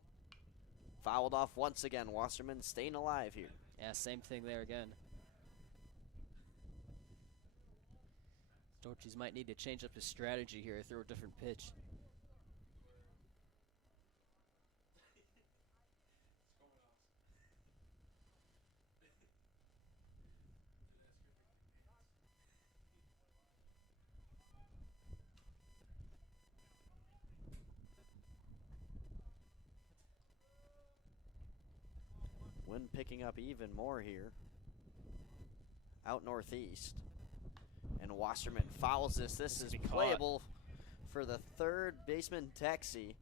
Fouled off once again. Wasserman staying alive here. Yeah, same thing there again. Dorches might need to change up his strategy here, throw a different pitch. Wind picking up even more here. Out northeast. And Wasserman fouls this. This is playable for the third baseman taxi.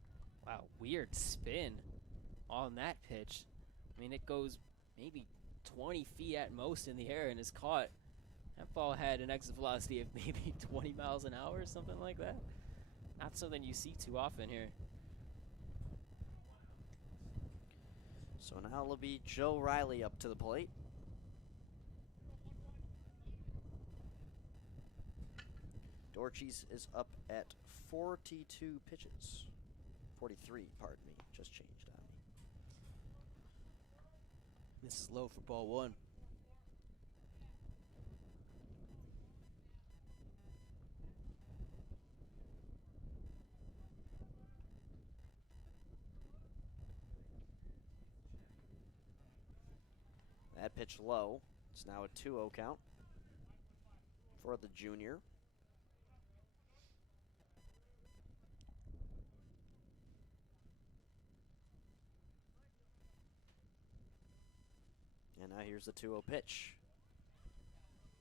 Wow, weird spin on that pitch. I mean, it goes maybe 20 feet at most in the air and is caught. That ball had an exit velocity of maybe 20 miles an hour or something like that. Not something you see too often here. So now it'll be Joe Riley up to the plate. Dorches is up at 42 pitches. 43, pardon me. Just changed on me. This is low for ball 1. That pitch low. It's now a 2-0 count for the junior. And now here's the 2-0 pitch.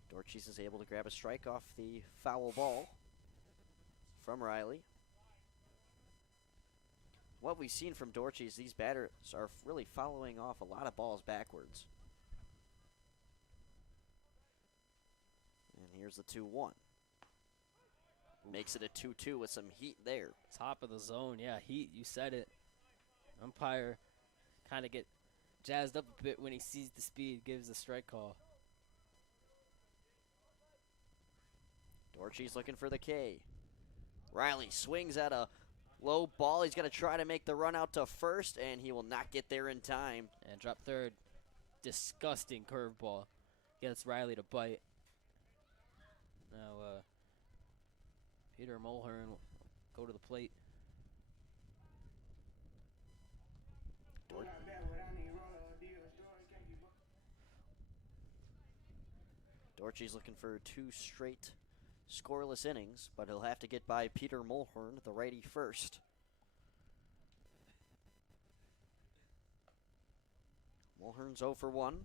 Dorches is able to grab a strike off the foul ball from Riley. What we've seen from Dorches, these batters are really following off a lot of balls backwards. And here's the 2-1. Makes it a 2-2 with some heat there. Top of the zone, yeah, heat, you said it. Umpire kind of get jazzed up a bit when he sees the speed, gives the strike call. Dorches looking for the K. Riley swings at a low ball. He's going to try to make the run out to first, and he will not get there in time. And drop third. Disgusting curveball. Gets Riley to bite. Now, Peter Mulhern will go to the plate. Dortchy's looking for 2 straight scoreless innings, but he'll have to get by Peter Mulhern, the righty, first. Mulhern's 0 for 1.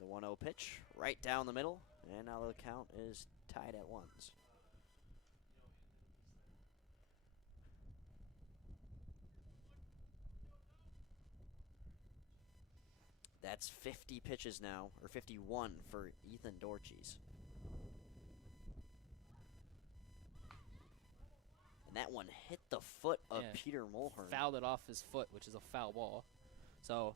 The 1-0 pitch right down the middle, and now the count is tied at 1s. That's 50 pitches now, or 51 for Ethan Dortchy's. And that one hit the foot of Peter Mulhern. Fouled it off his foot, which is a foul ball. So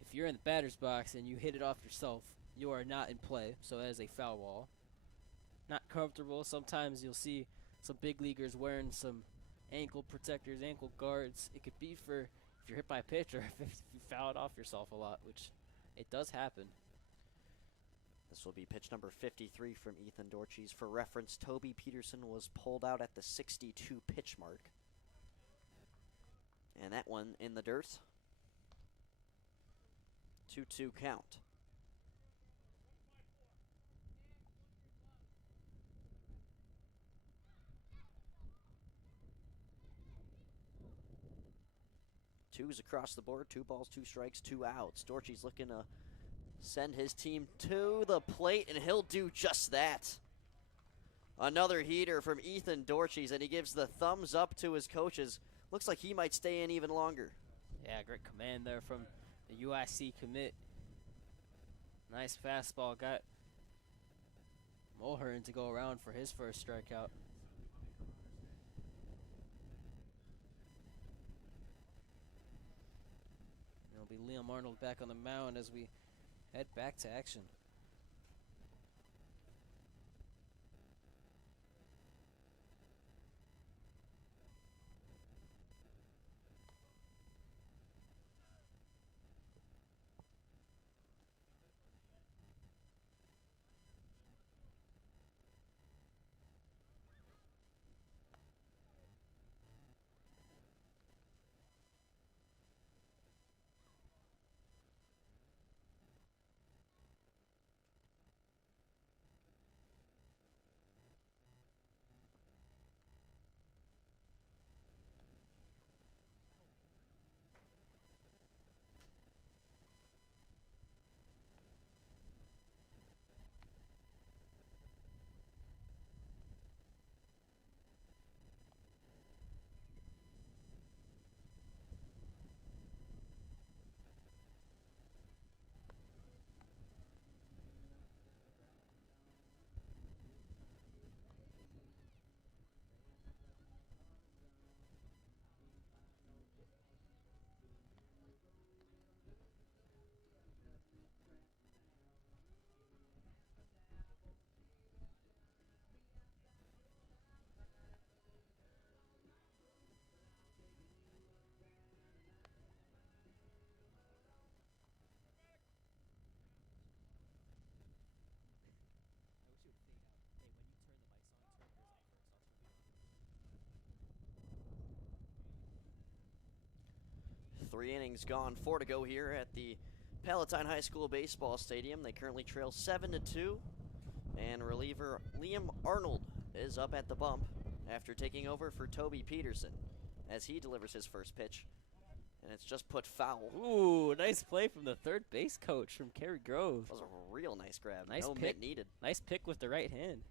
if you're in the batter's box and you hit it off yourself, you are not in play. So that is a foul ball. Not comfortable. Sometimes you'll see some big leaguers wearing some ankle protectors, ankle guards. It could be for if you're hit by a pitch or if you foul it off yourself a lot, which it does happen. This will be pitch number 53 from Ethan Dortchy's. For reference, Toby Peterson was pulled out at the 62 pitch mark. And that one in the dirt. 2-2 count. Twos across the board, 2 balls, 2 strikes, 2 outs. Dortchy's looking to send his team to the plate, and he'll do just that. Another heater from Ethan Dortchy's, and he gives the thumbs up to his coaches. Looks like he might stay in even longer. Yeah, great command there from the UIC commit. Nice fastball. Got Mulhern to go around for his first strikeout. It'll be Liam Arnold back on the mound as we head back to action. Three innings gone, 4 to go here at the Palatine High School Baseball Stadium. They currently trail 7-2, and reliever Liam Arnold is up at the bump after taking over for Toby Peterson as he delivers his first pitch, and it's just put foul. Ooh, nice play from the third base coach from Cary-Grove. That was a real nice grab. Nice no pick. mitt needed. Nice pick with the right hand.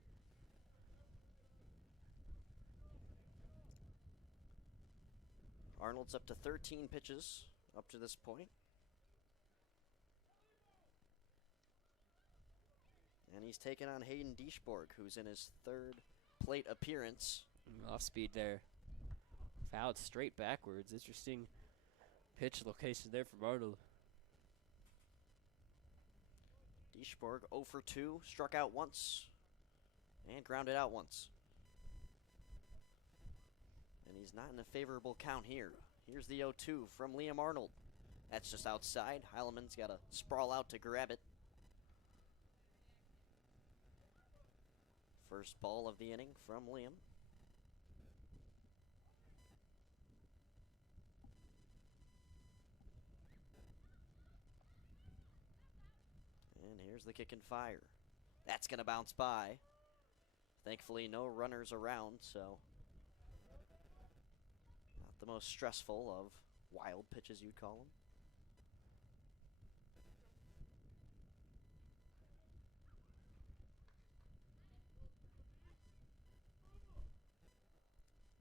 Arnold's up to 13 pitches up to this point. And he's taken on Hayden Deschborg, who's in his third plate appearance Off speed there. Fouled straight backwards. Interesting pitch location there from Arnold. Deschborg 0 for 2, struck out once and grounded out once. And he's not in a favorable count here. Here's the 0-2 from Liam Arnold. That's just outside. Heileman's got to sprawl out to grab it. First ball of the inning from Liam. And here's the kick and fire. That's going to bounce by. Thankfully, no runners around, so not the most stressful of wild pitches, you'd call them.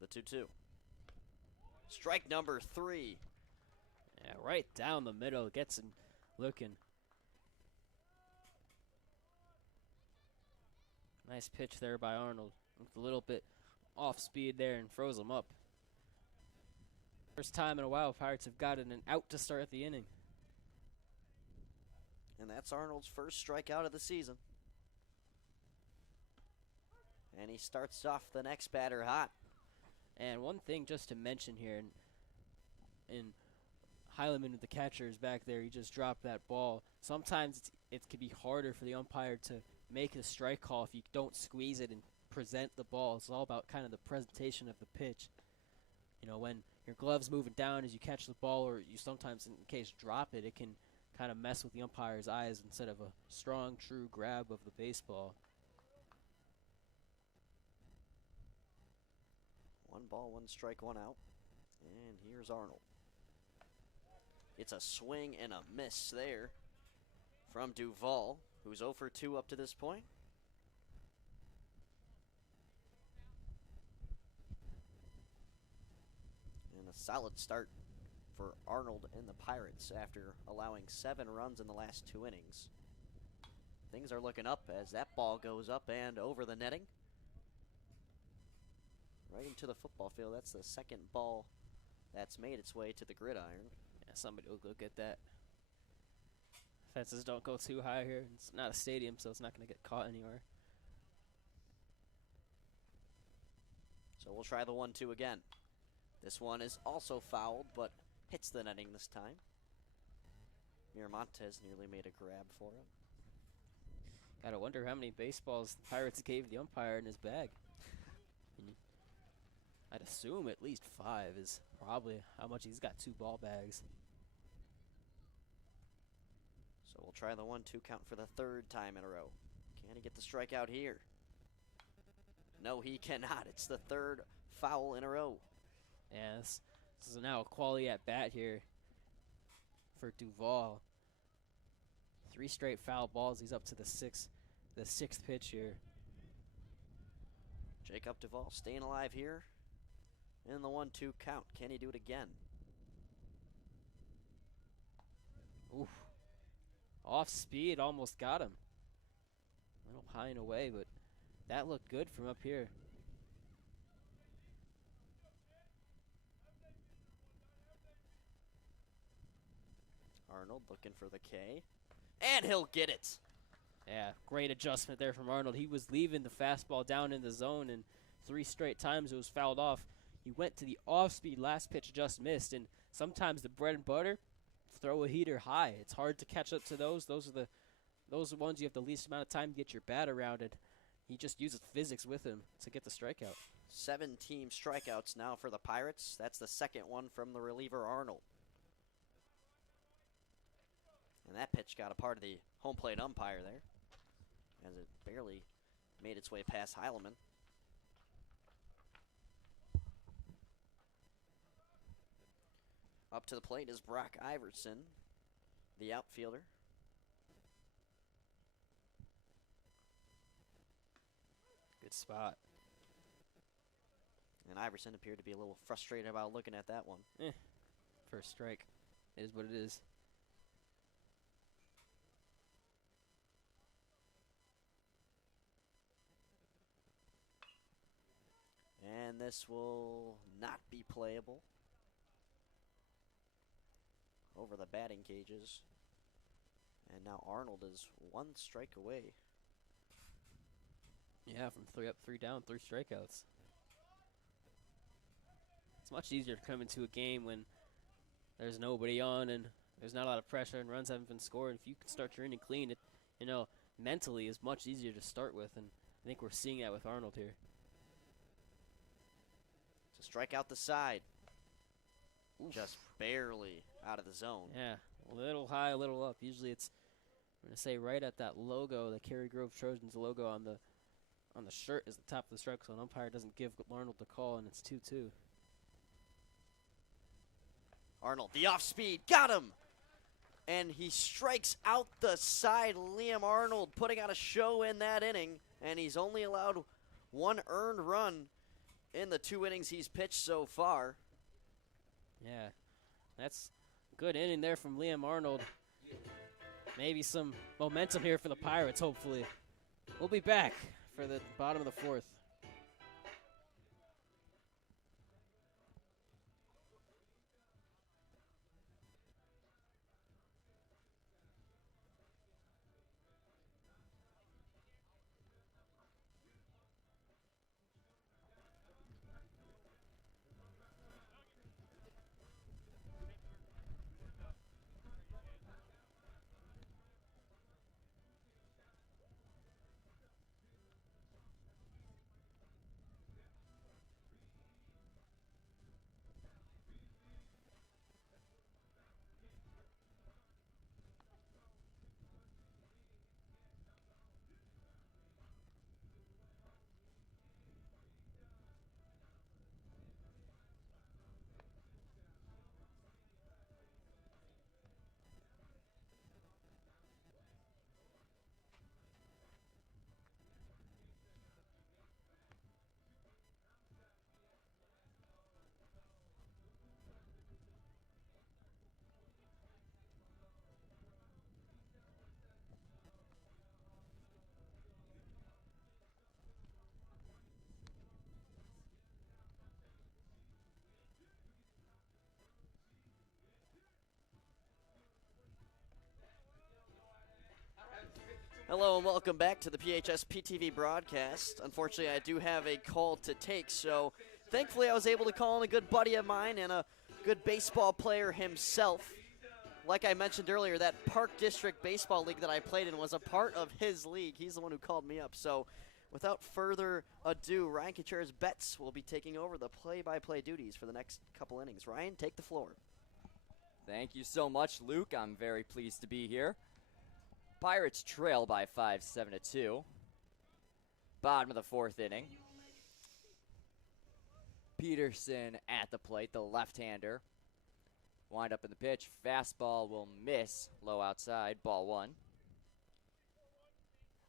The 2-2. Strike number 3. Yeah, right down the middle. Gets him looking. Nice pitch there by Arnold. With a little bit off speed there and froze him up. First time in a while Pirates have gotten an out to start the inning. And that's Arnold's first strikeout of the season. And he starts off the next batter hot. And one thing just to mention here, in Heileman, the catcher, is back there. He just dropped that ball. Sometimes it can be harder for the umpire to make a strike call if you don't squeeze it and present the ball. It's all about kind of the presentation of the pitch. You know, when your glove's moving down as you catch the ball, or you sometimes, in case, drop it, it can kind of mess with the umpire's eyes instead of a strong, true grab of the baseball. 1 ball, 1 strike, 1 out. And here's Arnold. It's a swing and a miss there from Duvall, who's 0 for 2 up to this point. And a solid start for Arnold and the Pirates after allowing 7 runs in the last 2 innings. Things are looking up as that ball goes up and over the netting. Right into the football field. That's the second ball that's made its way to the gridiron. Yeah, somebody will go get that. Fences don't go too high here. It's not a stadium, so it's not going to get caught anywhere. So we'll try the 1-2 again. This one is also fouled, but hits the netting this time. Miramontes nearly made a grab for it. Gotta wonder how many baseballs the Pirates gave the umpire in his bag. I'd assume at least 5 is probably how much he's got. 2 ball bags. So we'll try the 1-2 count for the 3rd time in a row. Can he get the strikeout here? No, he cannot. It's the 3rd foul in a row. Yeah, this is now a quality at bat here for Duvall. 3 straight foul balls. He's up to the 6th pitch here. Jacob Duvall staying alive here in the 1-2 count. Can he do it again? Oof. Off speed, almost got him. A little high and away, but that looked good from up here. Arnold looking for the K. And he'll get it. Yeah, great adjustment there from Arnold. He was leaving the fastball down in the zone, and 3 straight times it was fouled off. He went to the off-speed last pitch, just missed, and sometimes the bread and butter, throw a heater high. It's hard to catch up to those. Those are the ones you have the least amount of time to get your bat around it. He just uses physics with him to get the strikeout. 7 team strikeouts now for the Pirates. That's the 2nd one from the reliever Arnold. And that pitch got a part of the home plate umpire there, as it barely made its way past Heileman. Up to the plate is Brock Iverson, the outfielder. Good spot. And Iverson appeared to be a little frustrated about looking at that one. First strike. It is what it is. And and this will not be playable over the batting cages. And now Arnold is 1 strike away. Yeah, from 3 up, 3 down, 3 strikeouts. It's much easier to come into a game when there's nobody on and there's not a lot of pressure and runs haven't been scored. If you can start your inning clean, it, mentally is much easier to start with, and I think we're seeing that with Arnold here. To strike out the side. Oof. Just barely out of the zone. Yeah, a little high, a little up. Usually it's, I'm going to say right at that logo, the Cary-Grove Trojans logo on the shirt is the top of the strike, so an umpire doesn't give Arnold the call, and it's 2-2. Arnold, the off speed, got him! And he strikes out the side. Liam Arnold putting on a show in that inning, and he's only allowed 1 earned run in the 2 innings he's pitched so far. Yeah, that's good inning there from Liam Arnold. Maybe some momentum here for the Pirates, hopefully. We'll be back for the bottom of the 4th. Hello and welcome back to the PHS PTV broadcast. Unfortunately, I do have a call to take, so thankfully I was able to call in a good buddy of mine and a good baseball player himself. Like I mentioned earlier, that Park District Baseball League that I played in was a part of his league. He's the one who called me up. So without further ado, Ryan Contreras Betts will be taking over the play-by-play duties for the next couple innings. Ryan, take the floor. Thank you so much, Luke. I'm very pleased to be here. Pirates trail by 5, 7-2. Bottom of the 4th inning. Peterson at the plate, the left-hander. Wind up in the pitch. Fastball will miss. Low outside. Ball 1.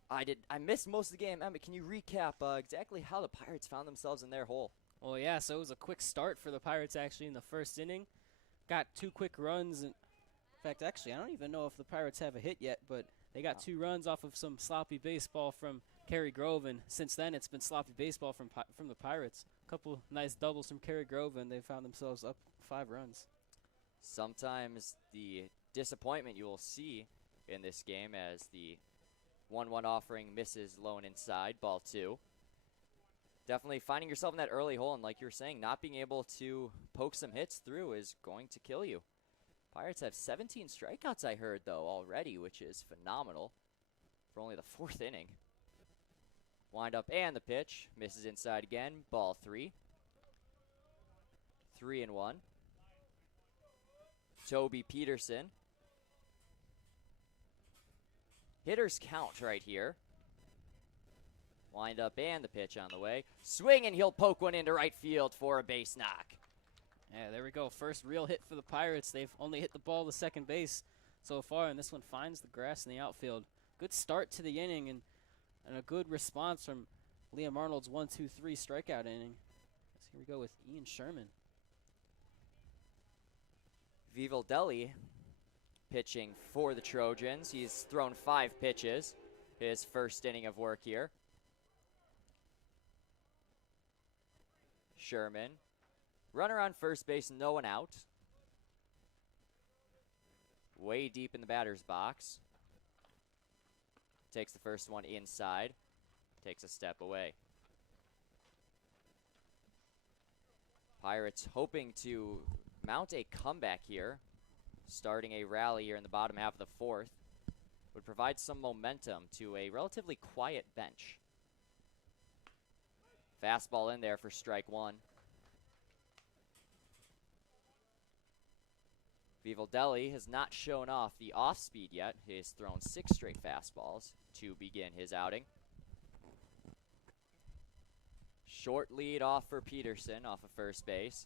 I missed most of the game. Emmet, can you recap exactly how the Pirates found themselves in their hole? Well, yeah, so it was a quick start for the Pirates actually in the 1st inning. Got 2 quick runs. In fact, actually, I don't even know if the Pirates have a hit yet, but they got 2 runs off of some sloppy baseball from Cary-Grove, and since then it's been sloppy baseball from the Pirates. A couple nice doubles from Cary-Grove, and they found themselves up 5 runs. Sometimes the disappointment you will see in this game as the 1-1 offering misses low and inside, ball 2. Definitely finding yourself in that early hole, and like you were saying, not being able to poke some hits through is going to kill you. Pirates have 17 strikeouts, I heard, though, already, which is phenomenal for only the 4th inning. Wind up and the pitch. Misses inside again. Ball 3. 3-1. Toby Peterson. Hitters count right here. Wind up and the pitch on the way. Swing, and he'll poke one into right field for a base knock. Yeah, there we go. First real hit for the Pirates. They've only hit the ball to second base so far, and this one finds the grass in the outfield. Good start to the inning and a good response from Liam Arnold's 1-2-3 strikeout inning. So here we go with Ian Sherman. Vivaldelli pitching for the Trojans. He's thrown 5 pitches, his first inning of work here. Sherman. Runner on first base, no one out. Way deep in the batter's box. Takes the first one inside. Takes a step away. Pirates hoping to mount a comeback here. Starting a rally here in the bottom half of the fourth. Would provide some momentum to a relatively quiet bench. Fastball in there for strike one. Vivaldelli has not shown off the off speed yet. He has thrown 6 straight fastballs to begin his outing. Short lead off for Peterson off of first base.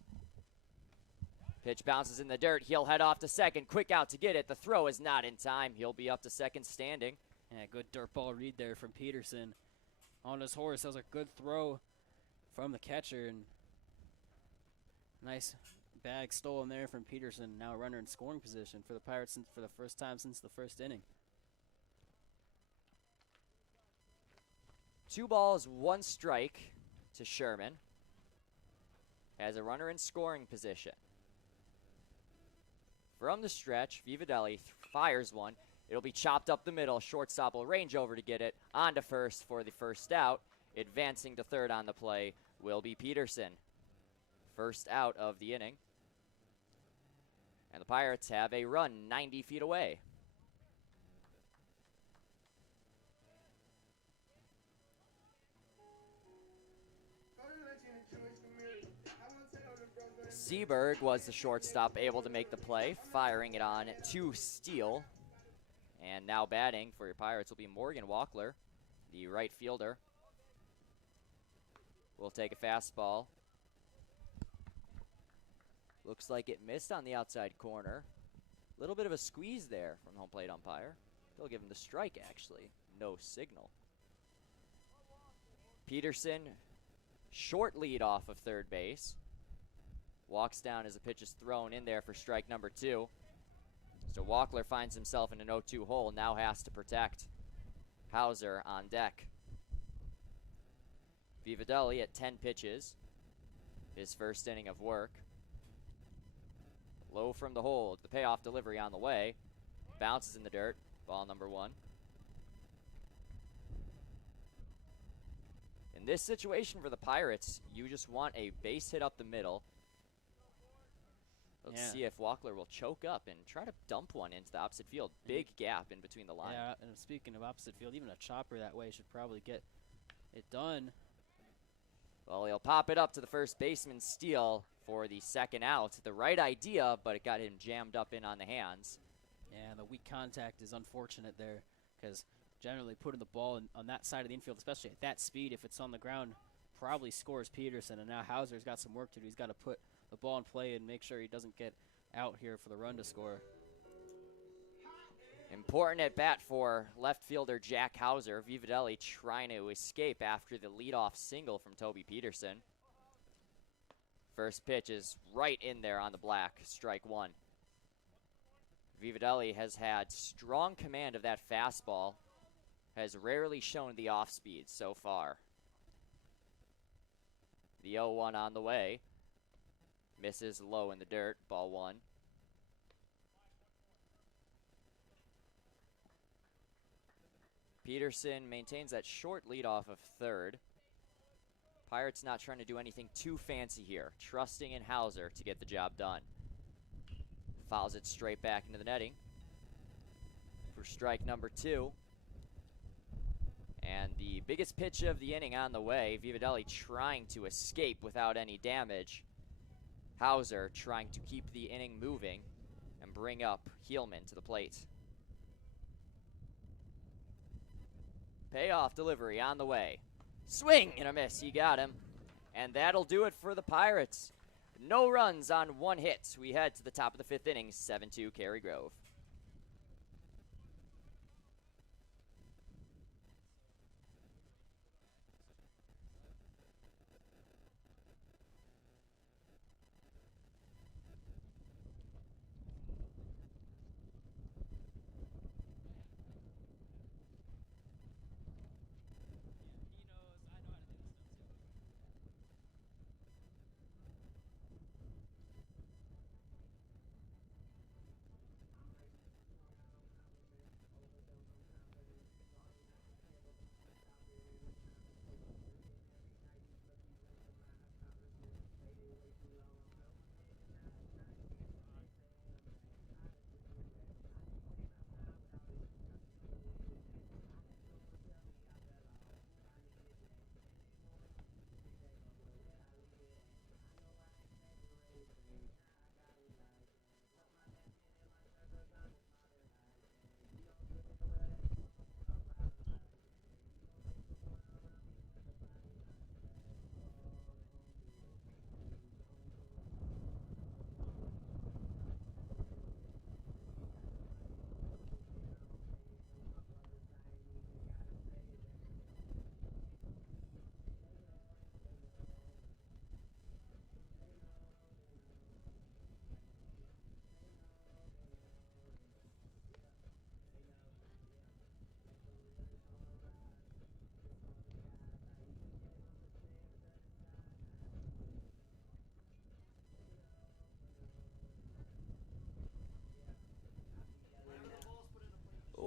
Pitch bounces in the dirt. He'll head off to second. Quick out to get it. The throw is not in time. He'll be up to second standing. Yeah, good dirt ball read there from Peterson. On his horse, that was a good throw from the catcher. And nice bag stolen there from Peterson. Now a runner in scoring position for the Pirates for the first time since the first inning. 2 balls, 1 strike to Sherman. Has a runner in scoring position. From the stretch, Vivaldelli fires one. It'll be chopped up the middle. Shortstop will range over to get it. On to first for the first out. Advancing to third on the play will be Peterson. First out of the inning. And the Pirates have a run 90 feet away. Seberg was the shortstop, able to make the play, firing it on to steal. And now batting for your Pirates will be Morgan Walkler, the right fielder. Will take a fastball. Looks like it missed on the outside corner. A little bit of a squeeze there from home plate umpire. They'll give him the strike, actually. No signal. Peterson, short lead off of third base. Walks down as the pitch is thrown in there for strike number 2. So Walkler finds himself in an 0-2 hole, now has to protect. Hauser on deck. Vivaldelli at 10 pitches. His first inning of work. Low from the hold, the payoff delivery on the way. Bounces in the dirt, ball number 1. In this situation for the Pirates, you just want a base hit up the middle. Let's see if Walkler will choke up and try to dump one into the opposite field. Big gap in between the lines. Yeah, and speaking of opposite field, even a chopper that way should probably get it done. Well, he'll pop it up to the first baseman, steal for the second out. The right idea, but it got him jammed up in on the hands. Yeah, the weak contact is unfortunate there because generally putting the ball on that side of the infield, especially at that speed, if it's on the ground, probably scores Peterson. And now Hauser's got some work to do. He's got to put the ball in play and make sure he doesn't get out here for the run to score. Important at bat for left fielder Jack Hauser. Vivaldelli trying to escape after the leadoff single from Toby Peterson. First pitch is right in there on the black, strike 1. Vivaldelli has had strong command of that fastball, has rarely shown the off speed so far. The 0-1 on the way. Misses low in the dirt, ball 1. Peterson maintains that short lead off of third. Pirates not trying to do anything too fancy here, trusting in Hauser to get the job done. Fouls it straight back into the netting for strike number 2. And the biggest pitch of the inning on the way, Vivaldelli trying to escape without any damage. Hauser trying to keep the inning moving and bring up Heelman to the plate. Payoff delivery on the way. Swing and a miss, he got him. And that'll do it for the Pirates. No runs on 1 hit. We head to the top of the 5th inning, 7-2 Cary-Grove.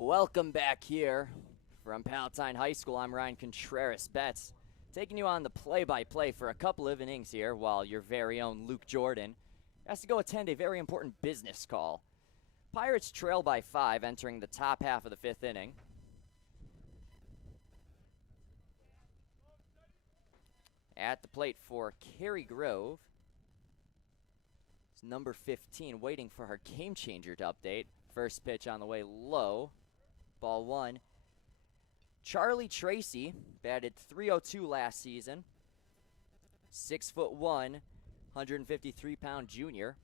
Welcome back here from Palatine High School. I'm Ryan Contreras-Betts, taking you on the play-by-play for a couple of innings here while your very own Luke Jorden has to go attend a very important business call. Pirates trail by 5 entering the top half of the 5th inning. At the plate for Cary-Grove is number 15, waiting for her game changer to update. First pitch on the way low. Ball 1. Charlie Tracy batted .302 last season. 6'1", 153-pound junior.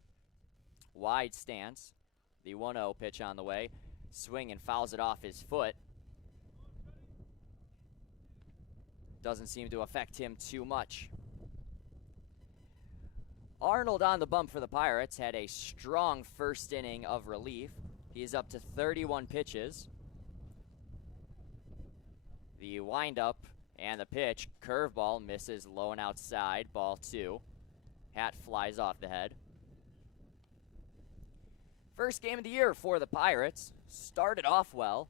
Wide stance. The 1-0 pitch on the way. Swing and fouls it off his foot. Doesn't seem to affect him too much. Arnold on the bump for the Pirates had a strong first inning of relief. He's up to 31 pitches. The windup and the pitch, curveball misses low and outside, ball 2. Hat flies off the head. First game of the year for the Pirates. Started off well,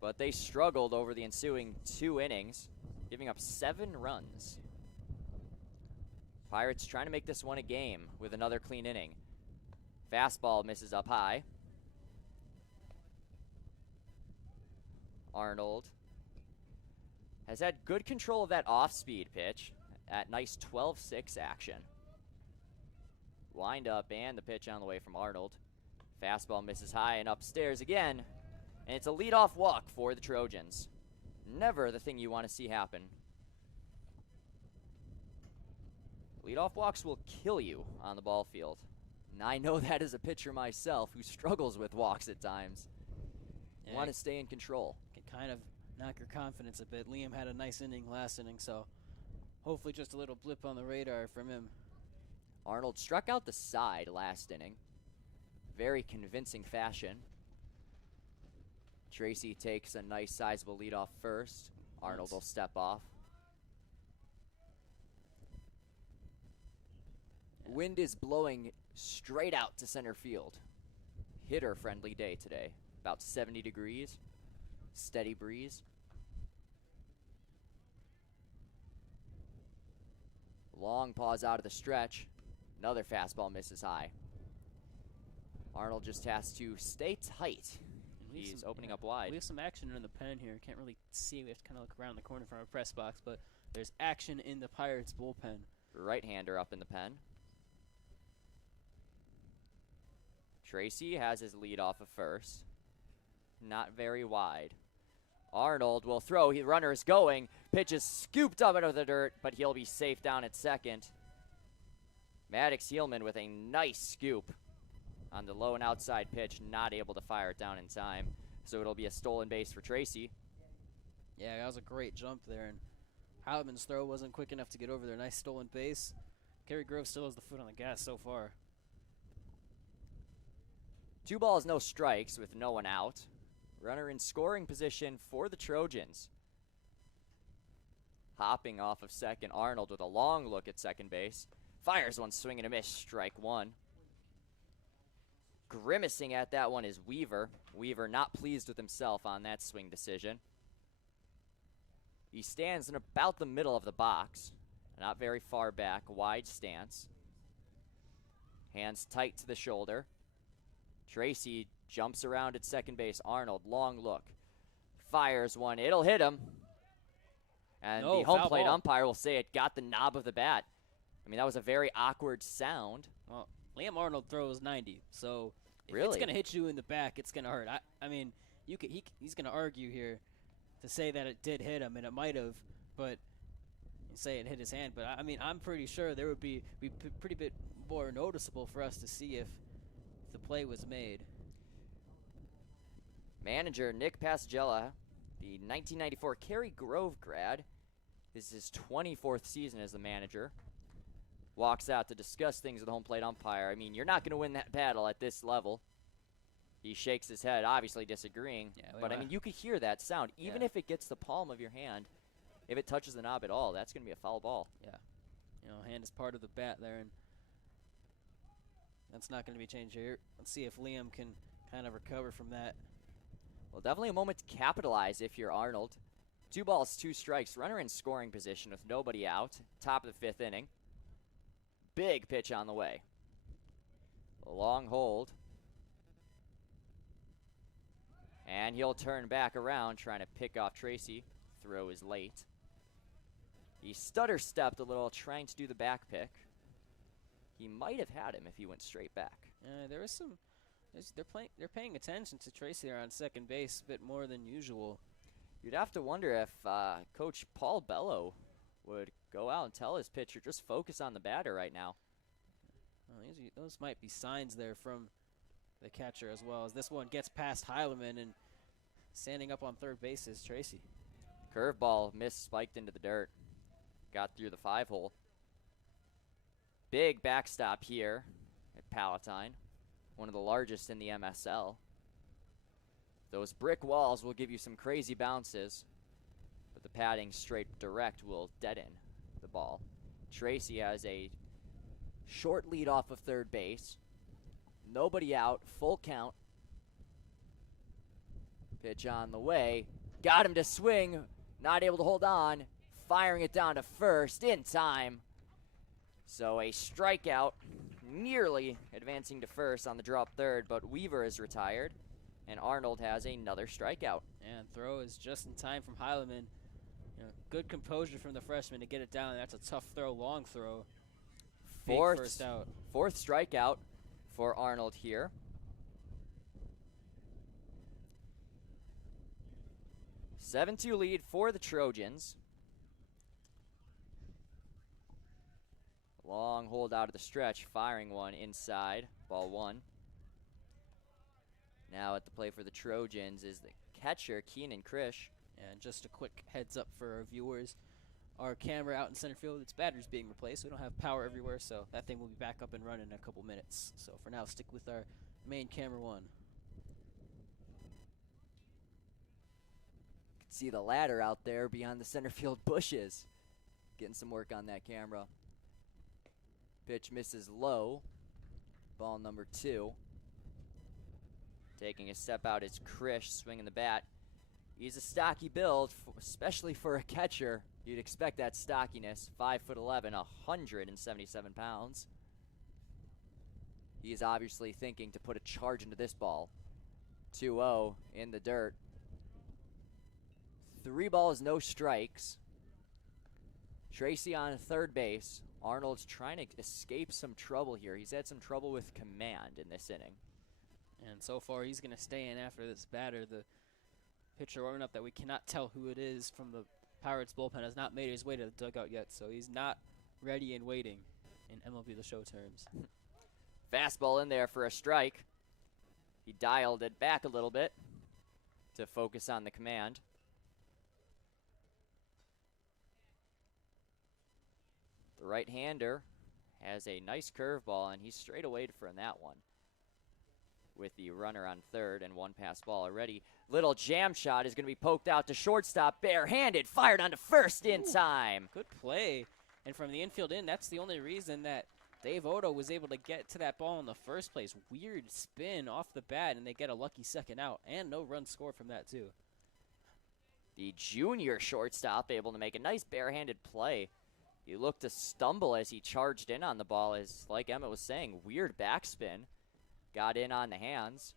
but they struggled over the ensuing 2 innings, giving up 7 runs. Pirates trying to make this one a game with another clean inning. Fastball misses up high. Arnold has had good control of that off-speed pitch at nice 12-6 action. Wind up and the pitch on the way from Arnold. Fastball misses high and upstairs again, and it's a leadoff walk for the Trojans. Never the thing you want to see happen. Leadoff walks will kill you on the ball field. And I know that as a pitcher myself who struggles with walks at times. You want to stay in control. Can kind of knock your confidence a bit. Liam had a nice inning last inning, so hopefully just a little blip on the radar from him. Arnold struck out the side last inning. Very convincing fashion. Tracy takes a nice sizable lead off first. Arnold will step off. Wind is blowing straight out to center field. Hitter-friendly day today. About 70 degrees. Steady breeze. Long pause out of the stretch. Another fastball misses high. Arnold just has to stay tight. He's opening up wide. We have some action in the pen here. Can't really see. We have to kind of look around the corner from our press box, but there's action in the Pirates bullpen. Right-hander up in the pen. Tracy has his lead off of first. Not very wide. Arnold will throw. The runner is going. Pitch is scooped up out of the dirt, but he'll be safe down at second. Maddox Heelman with a nice scoop on the low and outside pitch, not able to fire it down in time. So it'll be a stolen base for Tracy. Yeah, that was a great jump there, and Heilman's throw wasn't quick enough to get over there. Nice stolen base. Cary-Grove still has the foot on the gas so far. 2 balls, no strikes with no one out. Runner in scoring position for the Trojans. Hopping off of second, Arnold with a long look at second base. Fires one, swing and a miss, strike 1. Grimacing at that one is Weaver. Weaver not pleased with himself on that swing decision. He stands in about the middle of the box. Not very far back, wide stance. Hands tight to the shoulder. Tracy jumps around at second base. Arnold, long look. Fires one, it'll hit him. And the home plate umpire will say it got the knob of the bat. I mean, that was a very awkward sound. Well, Liam Arnold throws 90, so if really? It's going to hit you in the back, it's going to hurt. I mean, he's going to argue here to say that it did hit him, and it might have, but you say it hit his hand. But, I mean, I'm pretty sure there would be pretty bit more noticeable for us to see if the play was made. Manager Nick Pasagella, the 1994 Cary-Grove grad. This is his 24th season as the manager. Walks out to discuss things with the home plate umpire. I mean, you're not going to win that battle at this level. He shakes his head, obviously disagreeing. Yeah, but, I mean, you could hear that sound. Even if it gets the palm of your hand, if it touches the knob at all, that's going to be a foul ball. Yeah. You know, hand is part of the bat there, and that's not going to be changed here. Let's see if Liam can kind of recover from that. Well, definitely a moment to capitalize if you're Arnold. 2 balls, 2 strikes. Runner in scoring position with nobody out. Top of the 5th inning. Big pitch on the way. A long hold. And he'll turn back around trying to pick off Tracy. Throw is late. He stutter-stepped a little trying to do the back pick. He might have had him if he went straight back. There was some. They're paying attention to Tracy there on second base a bit more than usual. You'd have to wonder if Coach Paul Bello would go out and tell his pitcher, just focus on the batter right now. Well, those might be signs there from the catcher as well, as this one gets past Heileman, and standing up on third base is Tracy. Curveball missed, spiked into the dirt. Got through the 5-hole. Big backstop here at Palatine, one of the largest in the MSL. Those brick walls will give you some crazy bounces, but the padding straight direct will deaden the ball. Tracy has a short lead off of third base. Nobody out, full count. Pitch on the way. Got him to swing, not able to hold on. Firing it down to first in time. So a strikeout, nearly advancing to first on the drop third, but Weaver is retired, and Arnold has another strikeout. And throw is just in time from Heileman. Good composure from the freshman to get it down. That's a tough throw, long throw. Big first out. Fourth strikeout for Arnold here. A 7-2 lead for the Trojans. Long hold out of the stretch, firing one inside, ball 1. Now at the plate for the Trojans is the catcher, Keenan Krish. And just a quick heads up for our viewers. Our camera out in center field, its battery's being replaced. We don't have power everywhere, so that thing will be back up and running in a couple minutes. So for now, stick with our main camera 1. You can see the ladder out there beyond the center field bushes. Getting some work on that camera. Pitch misses low. Ball number 2. Taking a step out is Krish, swinging the bat. He's a stocky build, especially for a catcher. You'd expect that stockiness. 5'11", 177 pounds. He is obviously thinking to put a charge into this ball. 2-0 in the dirt. 3 balls, no strikes. Tracy on third base. Arnold's trying to escape some trouble here. He's had some trouble with command in this inning. And so far, he's going to stay in after this batter. The pitcher warming up that we cannot tell who it is from the Pirates bullpen has not made his way to the dugout yet, so he's not ready and waiting in MLB The Show terms. Fastball in there for a strike. He dialed it back a little bit to focus on the command. The right-hander has a nice curveball, and he's straight away from that one. With the runner on third and 1 pass ball already. Little jam shot is going to be poked out to shortstop, barehanded, fired onto first in time. Good play. And from the infield in, that's the only reason that Dave Odo was able to get to that ball in the first place. Weird spin off the bat, and they get a lucky second out, and no run scored from that, too. The junior shortstop able to make a nice barehanded play. He looked to stumble as he charged in on the ball, as, like Emmet was saying, weird backspin. Got in on the hands.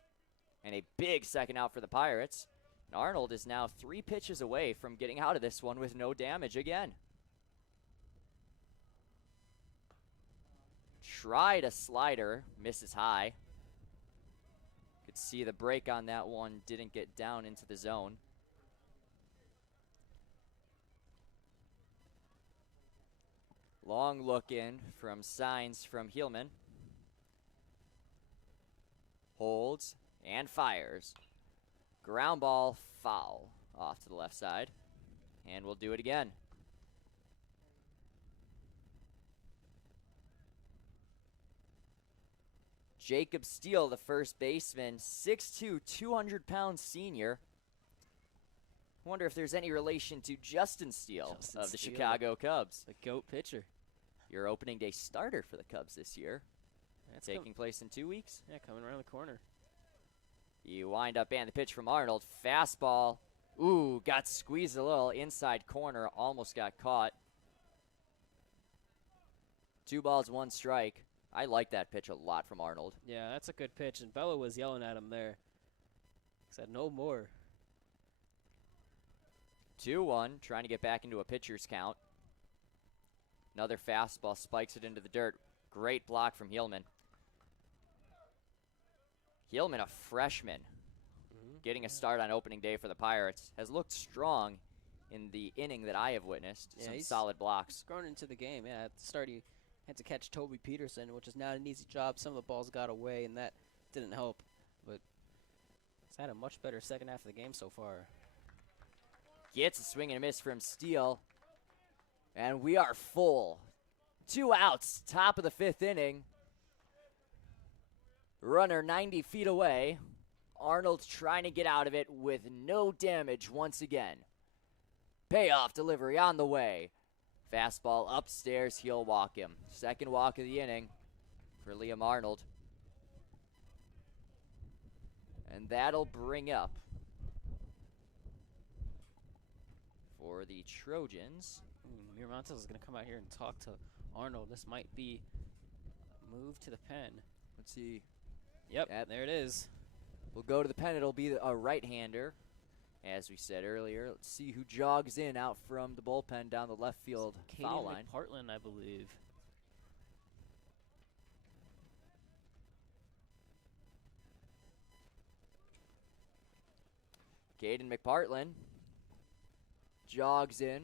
And a big second out for the Pirates. And Arnold is now 3 pitches away from getting out of this one with no damage again. Tried a slider, misses high. Could see the break on that one, didn't get down into the zone. Long look in from signs from Heelman. Holds and fires. Ground ball, foul off to the left side. And we'll do it again. Jacob Steele, the first baseman, 6'2", 200-pound senior. Wonder if there's any relation to Justin Steele of the Chicago Cubs. The GOAT pitcher. Your opening day starter for the Cubs this year. That's taking place in 2 weeks. Yeah, coming around the corner. You wind up and the pitch from Arnold. Fastball. Ooh, got squeezed a little. Inside corner, almost got caught. 2 balls, 1 strike. I like that pitch a lot from Arnold. Yeah, that's a good pitch, and Bella was yelling at him there. He said, no more. 2-1, trying to get back into a pitcher's count. Another fastball spikes it into the dirt. Great block from Hillman. Hillman, a freshman, getting a start on opening day for the Pirates, has looked strong in the inning that I have witnessed. Yeah, Some solid blocks. He's grown into the game. Yeah, at the start he had to catch Toby Peterson, which is not an easy job. Some of the balls got away, and that didn't help. But he's had a much better second half of the game so far. Gets a swing and a miss from Steele. And we are full. 2 outs, top of the 5th inning. Runner 90 feet away. Arnold trying to get out of it with no damage once again. Payoff delivery on the way. Fastball upstairs, he'll walk him. Second walk of the inning for Liam Arnold. And that'll bring up for the Trojans. Miramontes is going to come out here and talk to Arnold. This might be a move to the pen. Let's see. Yep, there it is. We'll go to the pen. It'll be a right-hander, as we said earlier. Let's see who jogs in out from the bullpen down the left field foul line. Portland, I believe. Caden McPartland jogs in.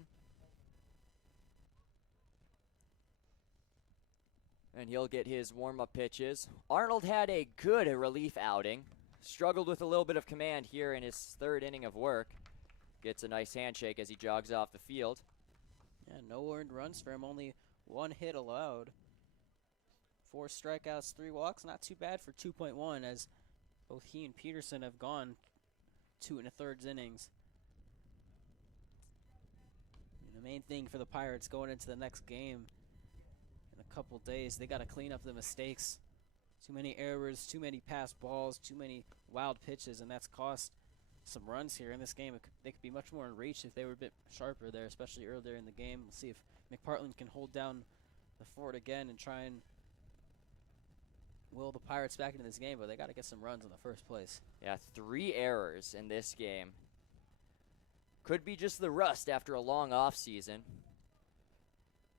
And he'll get his warm-up pitches. Arnold had a good relief outing. Struggled with a little bit of command here in his 3rd inning of work. Gets a nice handshake as he jogs off the field. Yeah, no earned runs for him. Only 1 hit allowed. 4 strikeouts, 3 walks. Not too bad for 2.1, as both he and Peterson have gone 2 1/3 innings. And the main thing for the Pirates going into the next game in a couple days, they got to clean up the mistakes. Too many errors, too many passed balls, too many wild pitches, and that's cost some runs here in this game. They could be much more in reach if they were a bit sharper there, especially earlier in the game. We'll see if McPartland can hold down the fort again and try and will the Pirates back into this game, but they got to get some runs in the first place. Yeah, 3 errors in this game. Could be just the rust after a long offseason,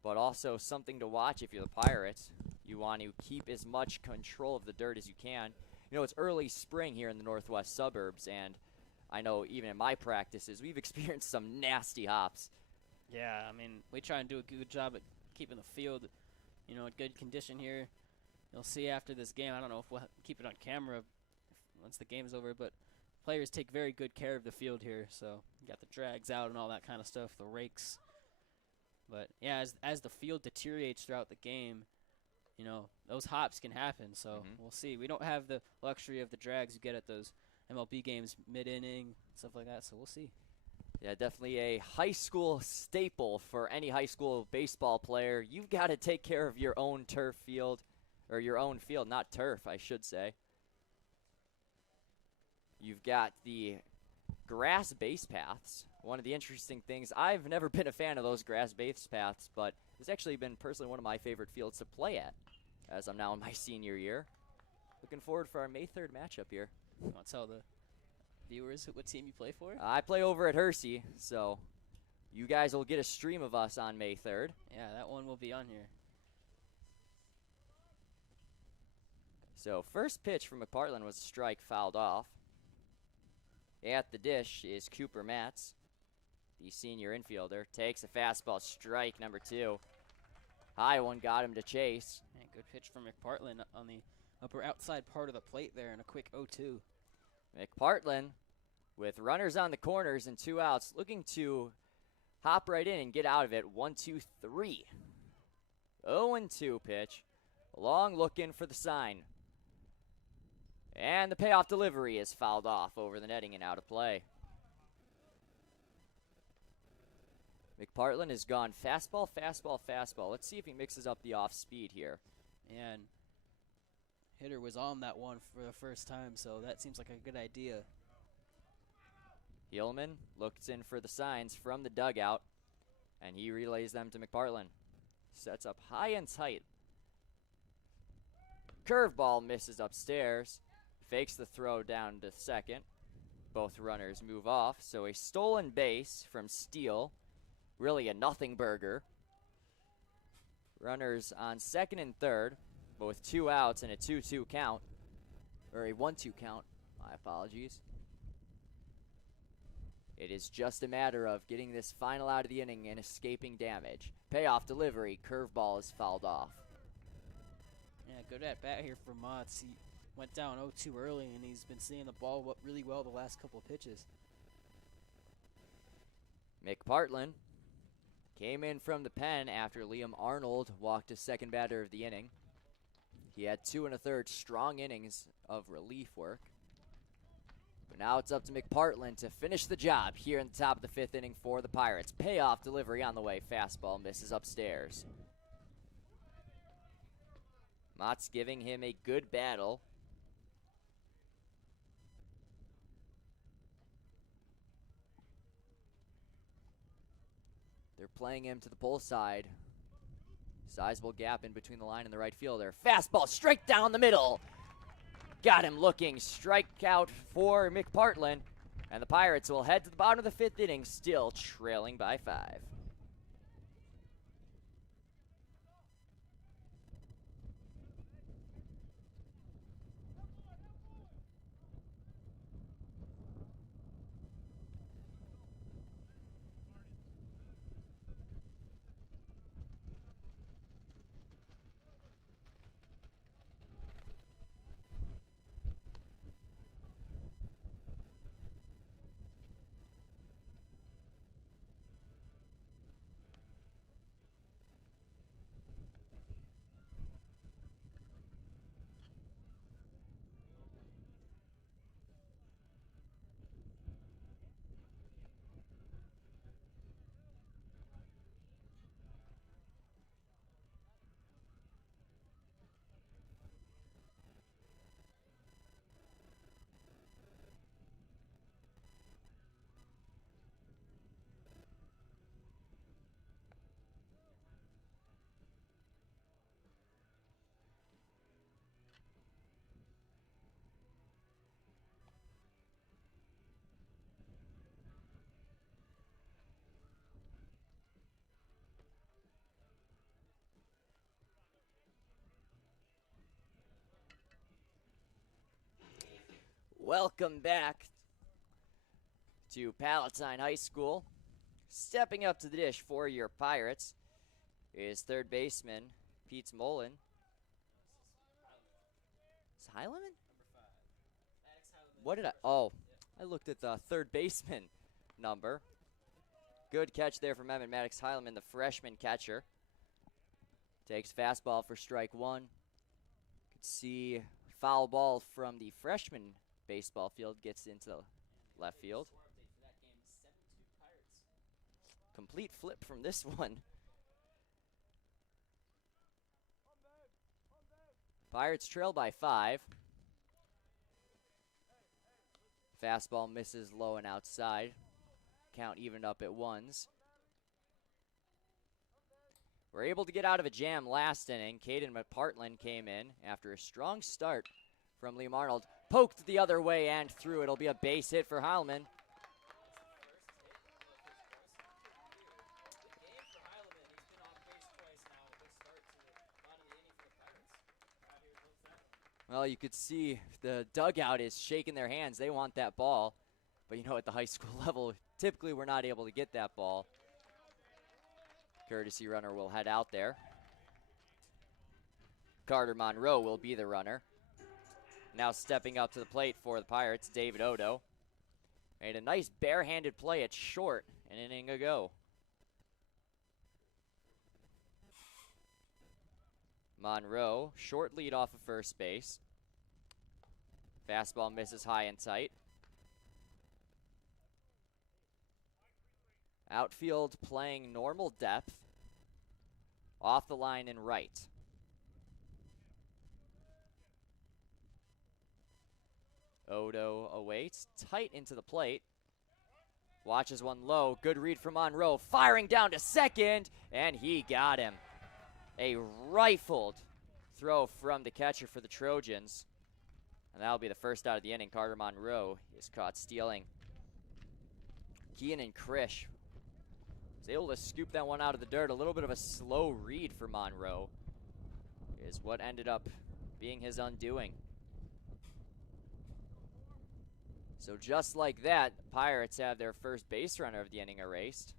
but also something to watch if you're the Pirates. You want to keep as much control of the dirt as you can. You know, it's early spring here in the northwest suburbs, and I know even in my practices, we've experienced some nasty hops. Yeah, I mean, we try and do a good job at keeping the field, in good condition here. You'll see after this game, I don't know if we'll keep it on camera once the game's over, but players take very good care of the field here. So you got the drags out and all that kind of stuff, the rakes. But, yeah, as the field deteriorates throughout the game, those hops can happen. So we'll see. We don't have the luxury of the drags you get at those MLB games mid-inning, stuff like that, so we'll see. Yeah, definitely a high school staple for any high school baseball player. You've got to take care of your own turf field, or your own field, not turf, I should say. You've got the grass base paths. One of the interesting things, I've never been a fan of those grass base paths, but it's actually been personally one of my favorite fields to play at, as I'm now in my senior year. Looking forward for our May 3rd matchup here. You want to tell the viewers what team you play for? I play over at Hersey, so you guys will get a stream of us on May 3rd. Yeah, that one will be on here. So first pitch from McPartland was a strike fouled off. At the dish is Cooper Matz, the senior infielder. Takes a fastball, strike number 2. High one got him to chase. And good pitch from McPartland on the upper outside part of the plate there, and a quick 0-2. McPartland, with runners on the corners and 2 outs, looking to hop right in and get out of it. 1-2-3. 0-2 pitch. Long look in for the sign. And the payoff delivery is fouled off over the netting and out of play. McPartland has gone fastball, fastball, fastball. Let's see if he mixes up the off speed here. And hitter was on that one for the first time, so that seems like a good idea. Hillman looks in for the signs from the dugout, and he relays them to McPartland. Sets up high and tight. Curveball misses upstairs. Fakes the throw down to second. Both runners move off, so a stolen base from Steele. Really a nothing burger. Runners on second and third, but with 2 outs and a 2-2 count. Or a 1-2 count, my apologies. It is just a matter of getting this final out of the inning and escaping damage. Payoff delivery, curveball is fouled off. Yeah, good at bat here for Motts. He went down 0-2 early, and he's been seeing the ball really well the last couple of pitches. McPartland came in from the pen after Liam Arnold walked his second batter of the inning. He had 2 1/3 strong innings of relief work. But now it's up to McPartland to finish the job here in the top of the 5th inning for the Pirates. Payoff delivery on the way. Fastball misses upstairs. Mott's giving him a good battle. They're playing him to the pull side. Sizable gap in between the line and the right fielder. Fastball straight down the middle. Got him looking. Strikeout for McPartland. And the Pirates will head to the bottom of the 5th inning, still trailing by 5. Welcome back to Palatine High School. Stepping up to the dish for your Pirates is third baseman Pete Mullen. Is Heileman? What did I? Oh, I looked at the third baseman number. Good catch there from Emmet Maddox Heileman, the freshman catcher. Takes fastball for strike 1. Could see foul ball from the freshman baseball field, gets into left field. Complete flip from this one. Pirates trail by 5. Fastball misses low and outside. Count evened up at 1s. We're able to get out of a jam last inning. Caden McPartland came in after a strong start from Liam Arnold. Poked the other way and through. It'll be a base hit for Heilman. Well, you could see the dugout is shaking their hands. They want that ball. But, you know, at the high school level, typically we're not able to get that ball. Courtesy runner will head out there. Carter Monroe will be the runner. Now stepping up to the plate for the Pirates, David Odo. Made a nice barehanded play at short an inning ago. Monroe, short lead off of first base. Fastball misses high and tight. Outfield playing normal depth. Off the line and right. Odo awaits, tight into the plate. Watches one low, good read from Monroe, firing down to second, and he got him. A rifled throw from the catcher for the Trojans. And that'll be the first out of the inning. Carter Monroe is caught stealing. Keenan Krish was able to scoop that one out of the dirt. A little bit of a slow read for Monroe is what ended up being his undoing. So just like that, the Pirates have their first base runner of the inning erased.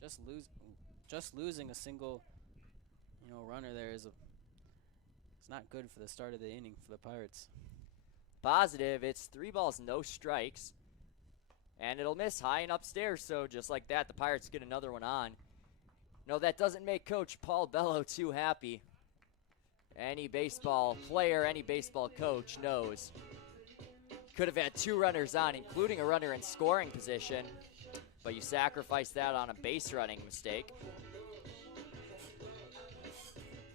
Just losing a single, runner there it's not good for the start of the inning for the Pirates. Positive, it's 3 balls, no strikes. And it'll miss high and upstairs, so just like that, the Pirates get another one on. No, that doesn't make Coach Paul Bello too happy. Any baseball player, any baseball coach knows. Could have had 2 runners on, including a runner in scoring position, but you sacrificed that on a base running mistake.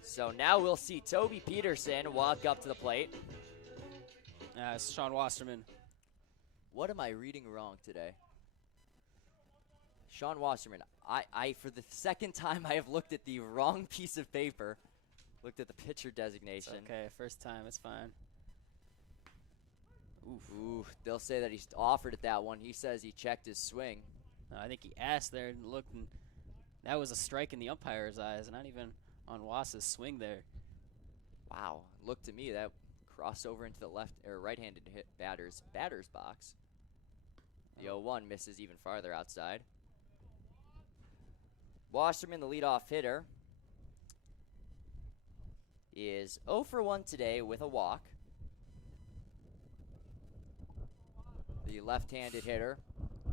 So now we'll see Toby Peterson walk up to the plate. It's Sean Wasserman. What am I reading wrong today? Sean Wasserman. I for the second time, I have looked at the wrong piece of paper. Looked at the pitcher designation. It's okay, first time, it's fine. Ooh, they'll say that he's offered at that one. He says he checked his swing. No, I think he asked there and looked, and that was a strike in the umpire's eyes, not even on Wass's swing there. Wow, looked to me that crossed over into the left or right-handed hit batter's box. The 0-1 misses even farther outside. Wasserman, the leadoff hitter, is 0 for 1 today with a walk. The left-handed hitter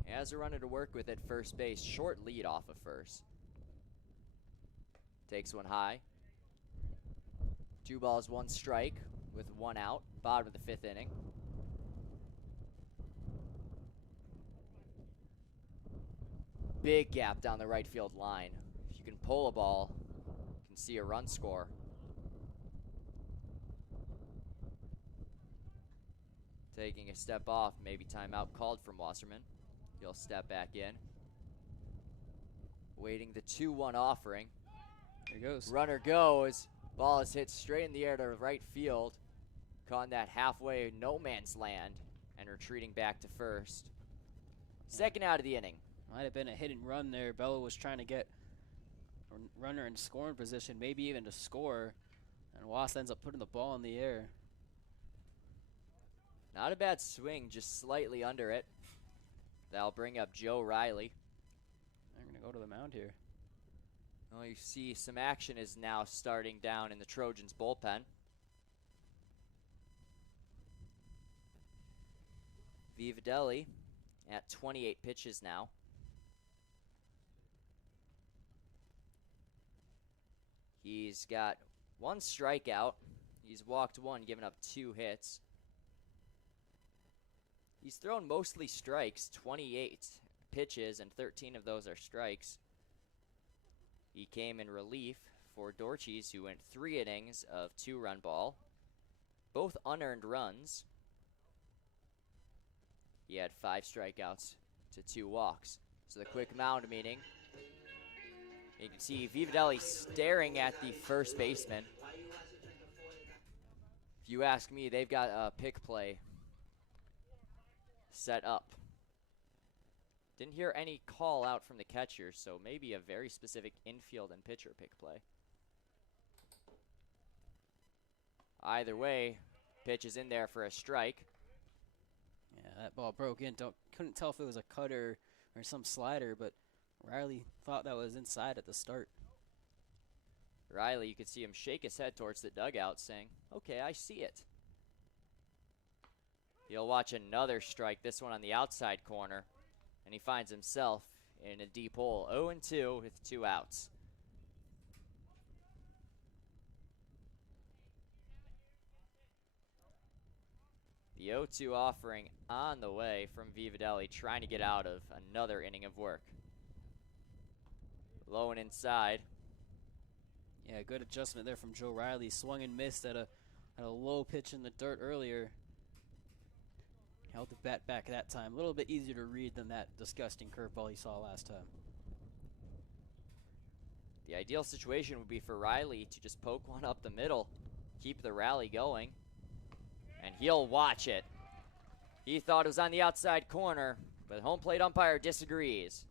has a runner to work with at first base. Short lead off of first. Takes one high. 2 balls, 1 strike with 1 out. Bottom of the 5th inning. Big gap down the right field line. If you can pull a ball, you can see a run score. Taking a step off, maybe timeout called from Wasserman. He'll step back in. Waiting the 2-1 offering. There he goes. Runner goes. Ball is hit straight in the air to right field. Caught in that halfway no man's land and retreating back to first. Second out of the inning. Might have been a hit and run there. Bello was trying to get a runner in scoring position, maybe even to score, and Wass ends up putting the ball in the air. Not a bad swing, just slightly under it. That'll bring up Joe Riley. They're going to go to the mound here. Well, you see some action is now starting down in the Trojans bullpen. Vivadelli at 28 pitches now. He's got 1 strikeout. He's walked 1, given up 2 hits. He's thrown mostly strikes, 28 pitches, and 13 of those are strikes. He came in relief for Dorchis, who went 3 innings of 2-run ball, both unearned runs. He had 5 strikeouts to 2 walks. So the quick mound meeting. You can see Vivadelli staring at the first baseman. If you ask me, they've got a pick play set up. Didn't hear any call out from the catcher, so maybe a very specific infield and pitcher pick play. Either way, pitch is in there for a strike. Yeah, that ball broke in. Couldn't tell if it was a cutter or some slider, but Riley thought that was inside at the start. Riley, you could see him shake his head towards the dugout saying, okay, I see it. He'll watch another strike, this one on the outside corner, and he finds himself in a deep hole. 0-2 with 2 outs. The 0-2 offering on the way from Vivadelli, trying to get out of another inning of work. Low and inside. Yeah, good adjustment there from Joe Riley. Swung and missed at a low pitch in the dirt earlier. Held the bat back that time. A little bit easier to read than that disgusting curveball he saw last time. The ideal situation would be for Riley to just poke one up the middle, keep the rally going, and he'll watch it. He thought it was on the outside corner, but the home plate umpire disagrees.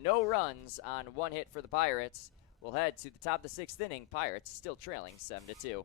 No runs on one hit for the Pirates. We'll head to the top of the 6th inning. Pirates still trailing 7-2.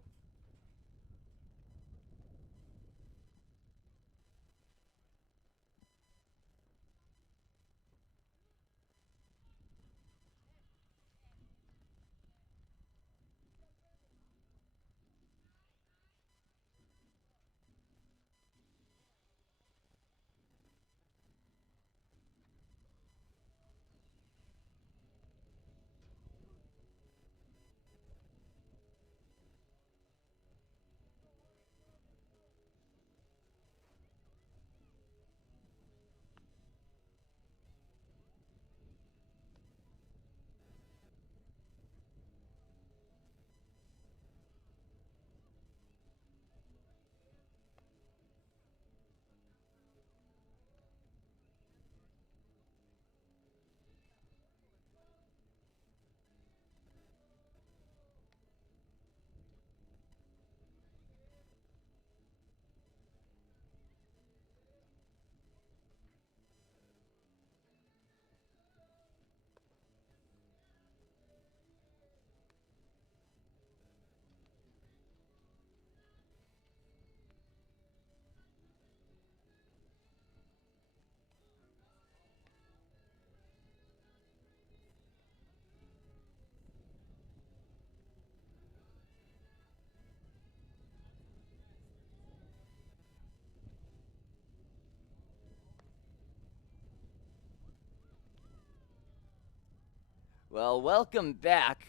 Well, welcome back.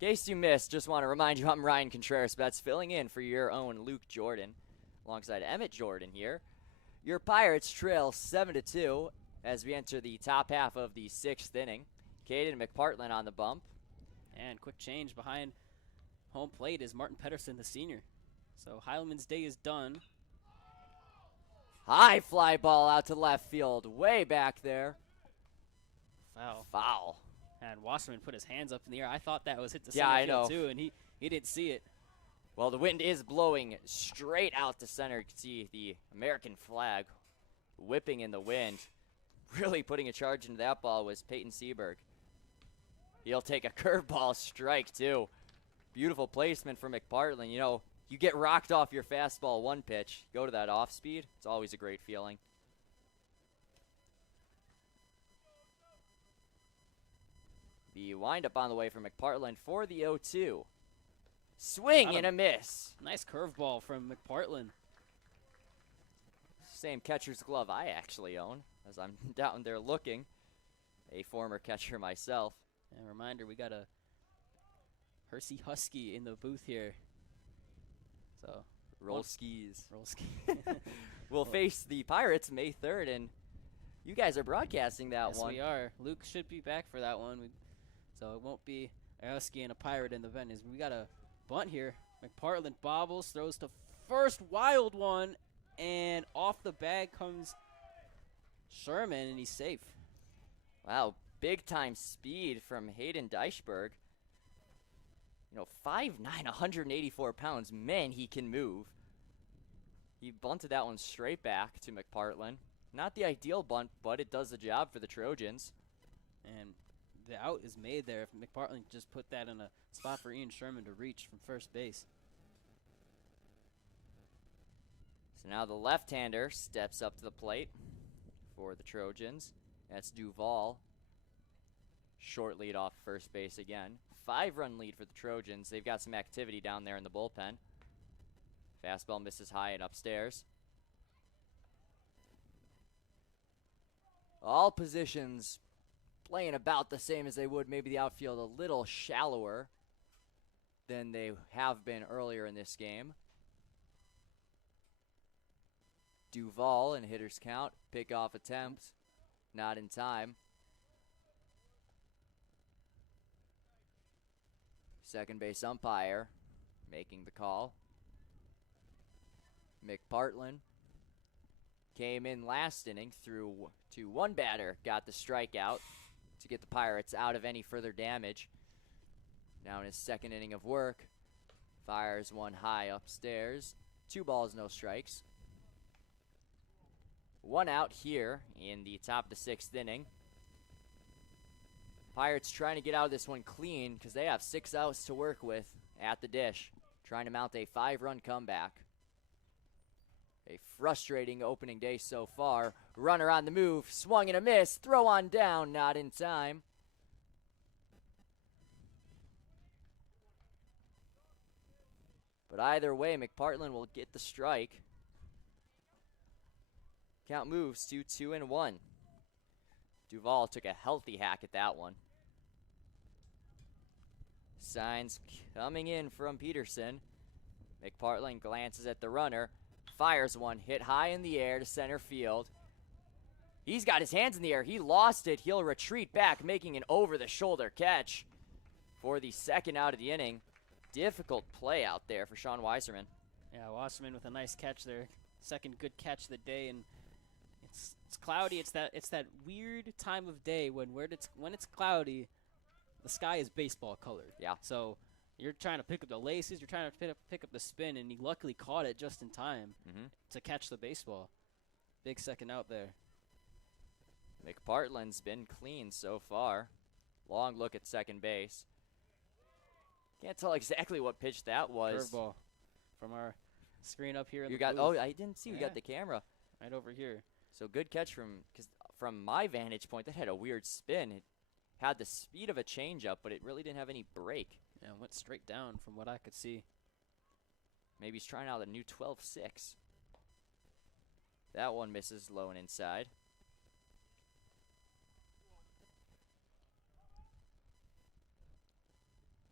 In case you missed, just want to remind you I'm Ryan Contreras-Betts, filling in for your own Luke Jorden, alongside Emmet Jorden here. Your Pirates trail 7-2 as we enter the top half of the 6th inning. Caden McPartland on the bump. And quick change behind home plate is Martin Pedersen, the senior. So Heilman's day is done. High fly ball out to left field, way back there. Foul. And Wasserman put his hands up in the air. I thought that was hit to Yeah, center I field know. too, and he didn't see it. Well, the wind is blowing straight out to center. You can see the American flag whipping in the wind. Really putting a charge into that ball was Peyton Seaberg. He'll take a curveball strike too. Beautiful placement for McPartland. You know, you get rocked off your fastball one pitch, go to that off speed. It's always a great feeling. The windup on the way for McPartland for the 0-2. Swing and a miss. Nice curveball from McPartland. Same catcher's glove I actually own, as I'm down there looking. A former catcher myself. And a reminder, we got a Hersey Husky in the booth here. So Roll skis. roll ski. We'll face the Pirates May 3rd, and you guys are broadcasting that Yes, one. we are. Luke should be back for that one. So it won't be a Husky and a Pirate in the venue. We got a bunt here. McPartland bobbles, throws to first, wild one, and off the bag comes Sherman, and he's safe. Wow, big time speed from Hayden Deichberg. You know, 5'9", 184 pounds. Man, he can move. He bunted that one straight back to McPartland. Not the ideal bunt, but it does the job for the Trojans. And the out is made there. If McPartland just put that in a spot for Ian Sherman to reach from first base. So now the left-hander steps up to the plate for the Trojans. That's Duval. Short lead off first base again. 5-run lead for the Trojans. They've got some activity down there in the bullpen. Fastball misses high and upstairs. All positions playing about the same as they would, maybe the outfield a little shallower than they have been earlier in this game. Duval in hitter's count. Pickoff attempt. Not in time. Second base umpire making the call. McPartland came in last inning, threw to one batter, got the strikeout to get the Pirates out of any further damage. Now in his second inning of work, fires one high upstairs. 2 balls, no strikes. 1 out here in the top of the 6th inning. Pirates trying to get out of this one clean because they have 6 outs to work with at the dish, trying to mount a 5-run comeback. A frustrating opening day so far. Runner on the move, swung and a miss, throw on down, not in time. But either way, McPartland will get the strike. Count moves to 2-1. Duvall took a healthy hack at that one. Signs coming in from Peterson. McPartland glances at the runner, fires one, hit high in the air to center field. He's got his hands in the air. He lost it. He'll retreat back, making an over-the-shoulder catch for the 2nd out of the inning. Difficult play out there for Sean Weiserman. Yeah, Wasserman with a nice catch there. Second good catch of the day, and it's cloudy. It's that weird time of day when it's cloudy, the sky is baseball colored. Yeah. So you're trying to pick up the laces, you're trying to pick up the spin, and he luckily caught it just in time to catch the baseball. Big second out there. McPartland's been clean so far. Long look at second base. Can't tell exactly what pitch that was. Curveball from our screen up here in You the got? booth. Oh, I didn't see. We Yeah. got the camera. Right over here. So good catch from my vantage point. That had a weird spin. It had the speed of a changeup, but it really didn't have any break. Yeah, went straight down from what I could see. Maybe he's trying out a new 12-6. That one misses low and inside.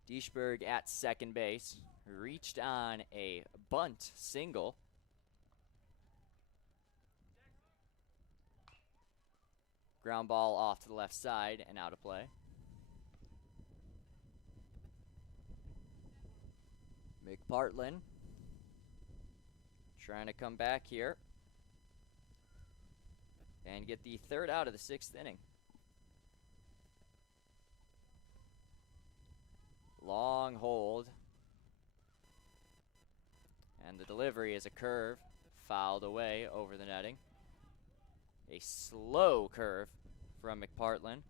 Deschberg at second base. Reached on a bunt single. Ground ball off to the left side and out of play. McPartland trying to come back here and get the 3rd out of the 6th inning. Long hold. And the delivery is a curve, fouled away over the netting. A slow curve from McPartland.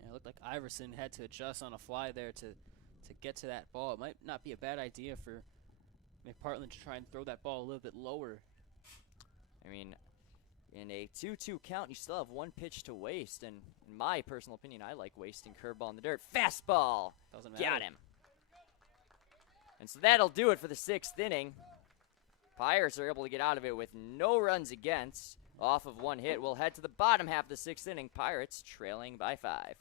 Yeah, it looked like Iverson had to adjust on a fly there to get to that ball. It might not be a bad idea for McPartland to try and throw that ball a little bit lower. I mean, in a 2-2 count, you still have 1 pitch to waste. And in my personal opinion, I like wasting curveball in the dirt. Fastball. Doesn't matter. Got him. And so that'll do it for the 6th inning. Pirates are able to get out of it with no runs against. Off of 1 hit, we'll head to the bottom half of the 6th inning. Pirates trailing by 5.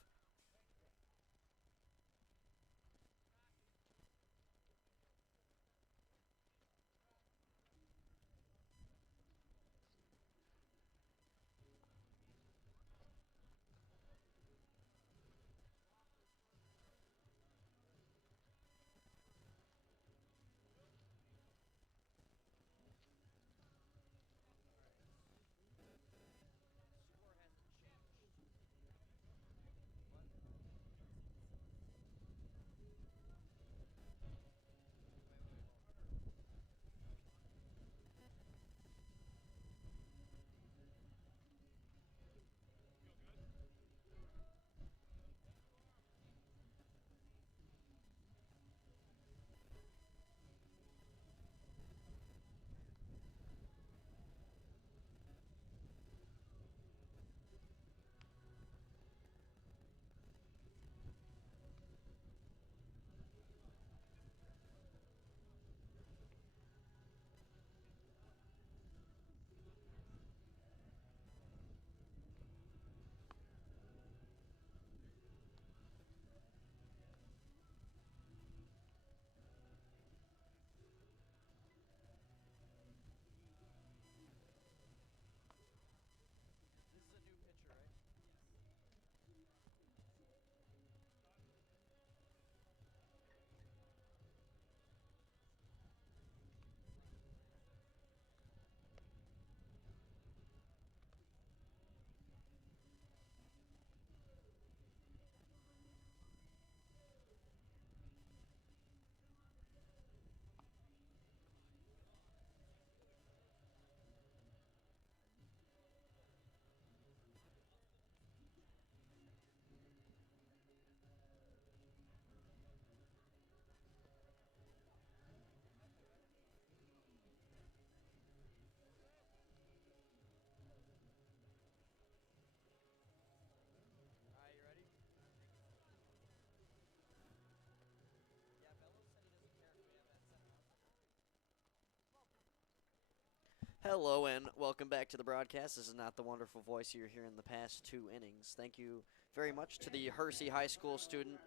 Hello and welcome back to the broadcast. This is not the wonderful voice you're hearing the past 2 innings. Thank you very much to the Hersey High School student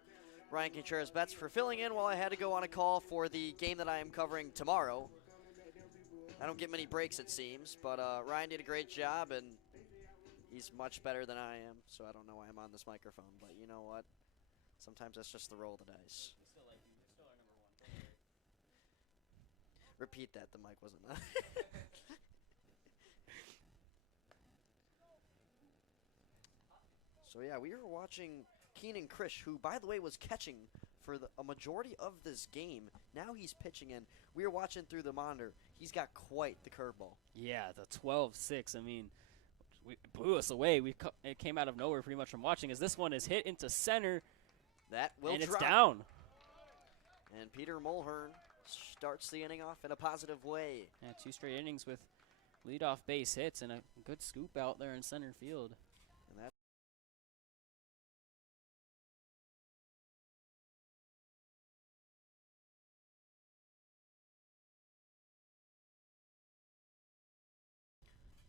Ryan Contreras-Betts for filling in while I had to go on a call for the game that I am covering tomorrow. I don't get many breaks, it seems, but Ryan did a great job, and he's much better than I am, so I don't know why I'm on this microphone, but you know what? Sometimes that's just the roll of the dice. We still like you. You're still our number 1. Repeat that, the mic wasn't on. So yeah, we were watching Keenan Krish, who, by the way, was catching for a majority of this game. Now he's pitching in. We were watching through the monitor. He's got quite the curveball. Yeah, the 12-6. I mean, it blew us away. It came out of nowhere pretty much from watching, as this one is hit into center. That will and drop. It's down. And Peter Mulhern starts the inning off in a positive way. Yeah, 2 straight innings with leadoff base hits and a good scoop out there in center field. And that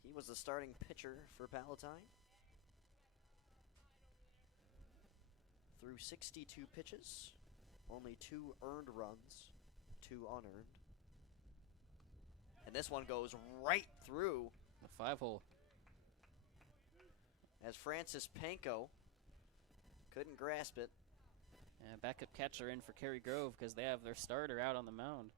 he was the starting pitcher for Palatine. Through 62 pitches, only 2 earned runs, 2 unearned. And this one goes right through. The 5-hole. As Francis Panko couldn't grasp it. And backup catcher in for Cary-Grove because they have their starter out on the mound.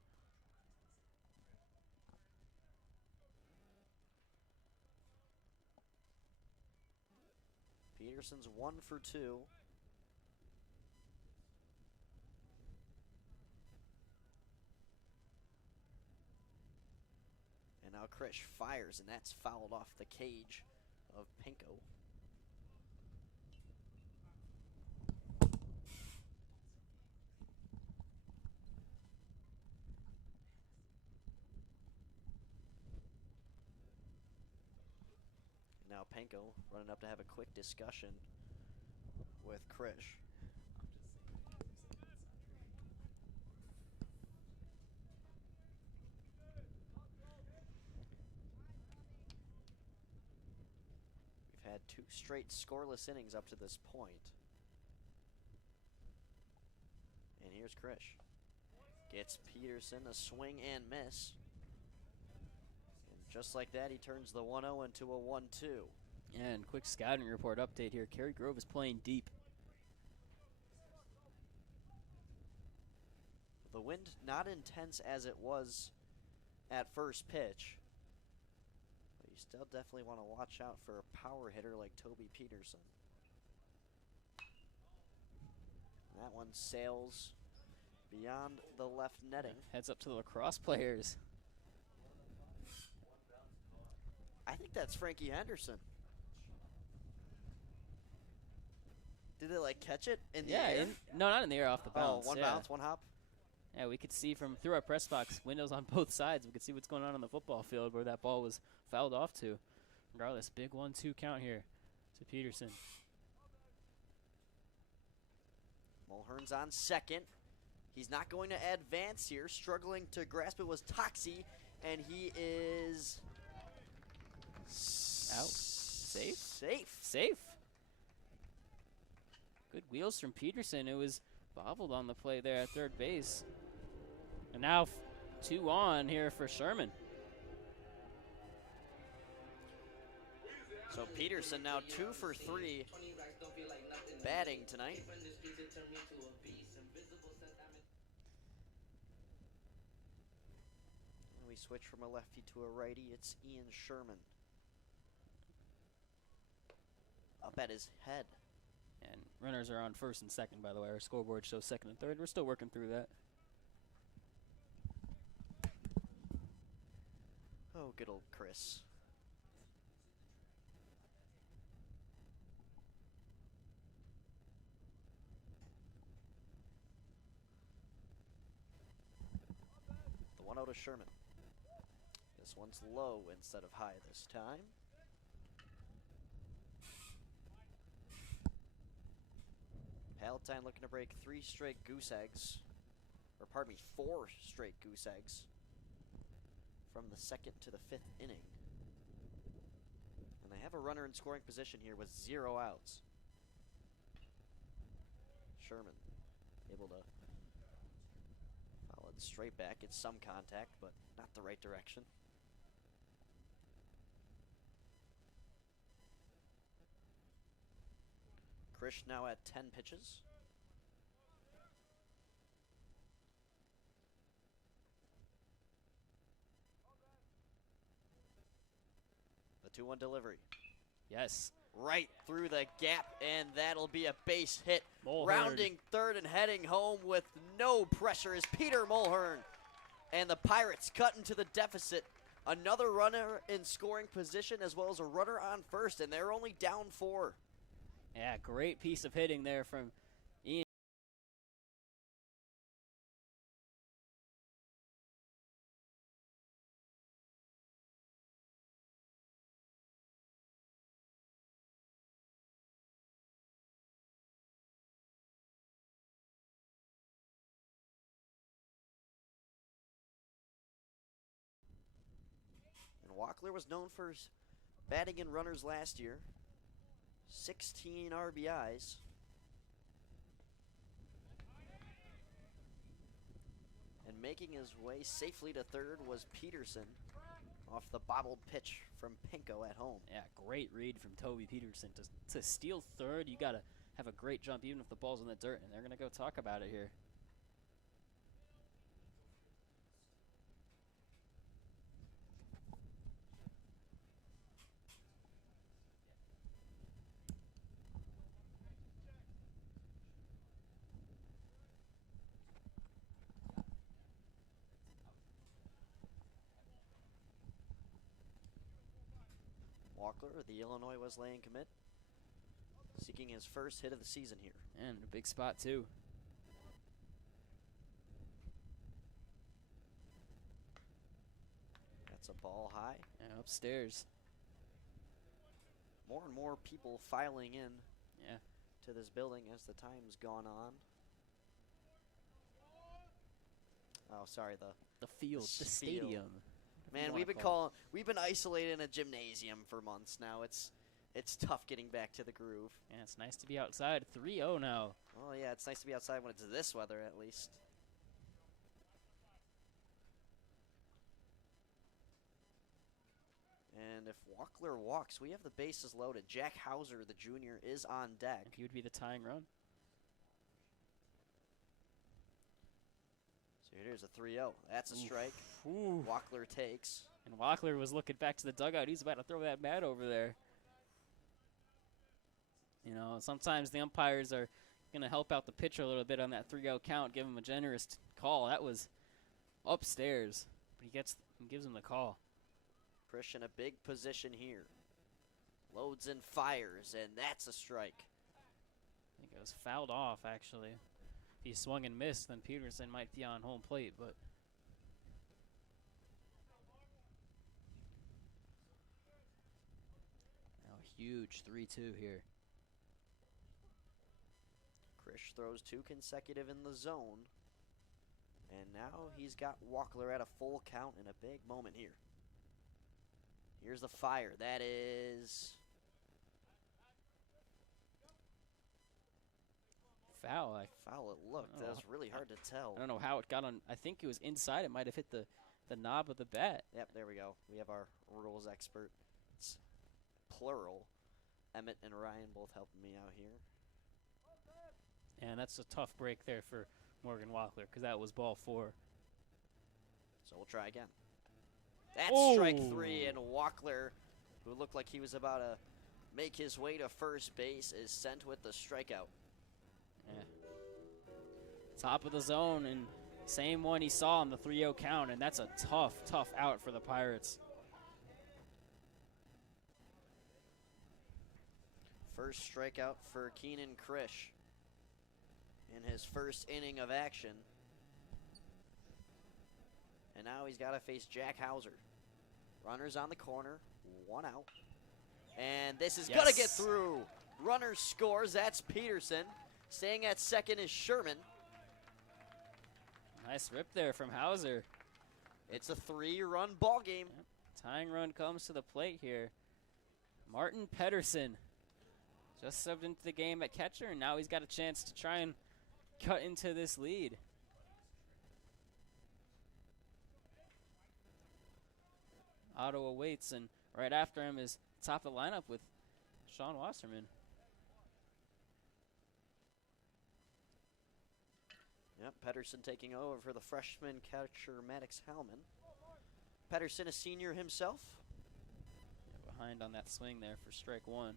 Peterson's 1 for 2. And now Krish fires, and that's fouled off the cage of Panko. Now Panko running up to have a quick discussion with Krish. We've had 2 straight scoreless innings up to this point. And here's Krish. Gets Peterson a swing and miss. Just like that, he turns the 1-0 into a 1-2. And quick scouting report update here. Cary-Grove is playing deep. The wind not intense as it was at first pitch. But you still definitely want to watch out for a power hitter like Toby Peterson. That one sails beyond the left netting. Heads up to the lacrosse players. I think that's Frankie Henderson. Did they like catch it in the air? No, not in the air, off the bounce. Oh, one bounce, one hop. Yeah, we could see from through our press box windows on both sides. We could see what's going on the football field where that ball was fouled off to. Regardless, big 1-2 count here to Peterson. Mulhern's on second. He's not going to advance here. Struggling to grasp it was Toxie, and he is out. Safe? Safe. Good wheels from Peterson, who was bobbled on the play there at third base. And now 2 on here for Sherman. So Peterson now 2 for 3 batting tonight. And we switch from a lefty to a righty. It's Ian Sherman. Up at his head. And runners are on first and second, by the way. Our scoreboard shows second and third. We're still working through that. Oh, good old Chris. The 1-0 to Sherman. This one's low instead of high this time. Palatine looking to break 3 straight goose eggs. Or pardon me, 4 straight goose eggs from the 2nd to the 5th inning. And they have a runner in scoring position here with 0 outs. Sherman able to follow it straight back, get some contact, but not the right direction. Krish now at 10 pitches. The 2-1 delivery. Yes. Right through the gap, and that'll be a base hit. Mulhern. Rounding third and heading home with no pressure is Peter Mulhern. And the Pirates cut into the deficit. Another runner in scoring position as well as a runner on first, and they're only down 4. Yeah, great piece of hitting there from Ian. And Walkler was known for his batting in runners last year. 16 RBIs. And making his way safely to third was Peterson off the bobbled pitch from Pinko at home. Yeah, great read from Toby Peterson. To steal third, you got to have a great jump even if the ball's in the dirt, and they're going to go talk about it here. Walkler, the Illinois Wesleyan commit, seeking his first hit of the season here. And a big spot, too. That's a ball high. And upstairs. More and more people filing in Yeah. to this building as the time's gone on. Oh, sorry, The field, the stadium. Man, we've been isolated in a gymnasium for months now. It's tough getting back to the groove. Yeah, it's nice to be outside. 3-0 now. Oh yeah, it's nice to be outside when it's this weather at least. And if Walkler walks, we have the bases loaded. Jack Hauser, the junior, is on deck. He would be the tying run. So here's a 3-0. That's a strike. Ooh. Walkler takes. And Walkler was looking back to the dugout. He's about to throw that bat over there. You know, sometimes the umpires are going to help out the pitcher a little bit on that 3-0 count, give him a generous call. That was upstairs, but he gives him the call. Krish in a big position here. Loads and fires, and that's a strike. I think it was fouled off, actually. If he swung and missed, then Peterson might be on home plate, but... Now a huge 3-2 here. Krish throws 2 consecutive in the zone. And now he's got Walkler at a full count in a big moment here. Here's the fire. That is... Foul. Foul it looked. That was really hard to tell. I don't know how it got on. I think it was inside. It might have hit the knob of the bat. Yep, there we go. We have our rules expert. It's plural. Emmet and Ryan both helping me out here. And that's a tough break there for Morgan Walkler because that was ball 4. So we'll try again. That's strike 3, and Walkler, who looked like he was about to make his way to first base, is sent with the strikeout. Yeah. Top of the zone, and same one he saw on the 3-0 count, and that's a tough out for the Pirates. First strikeout for Keenan Krish in his first inning of action. And now he's got to face Jack Hauser. Runners on the corner, 1 out. And this is going to get through. Runner scores, that's Peterson. Staying at second is Sherman. Nice rip there from Hauser. It's a 3-run ball game. Yep. Tying run comes to the plate here. Martin Pedersen just subbed into the game at catcher, and now he's got a chance to try and cut into this lead. Otto awaits, and right after him is top of the lineup with Sean Wasserman. Yep, Pedersen taking over for the freshman catcher Maddox Hellman. Pedersen, a senior himself. Yeah, behind on that swing there for strike one.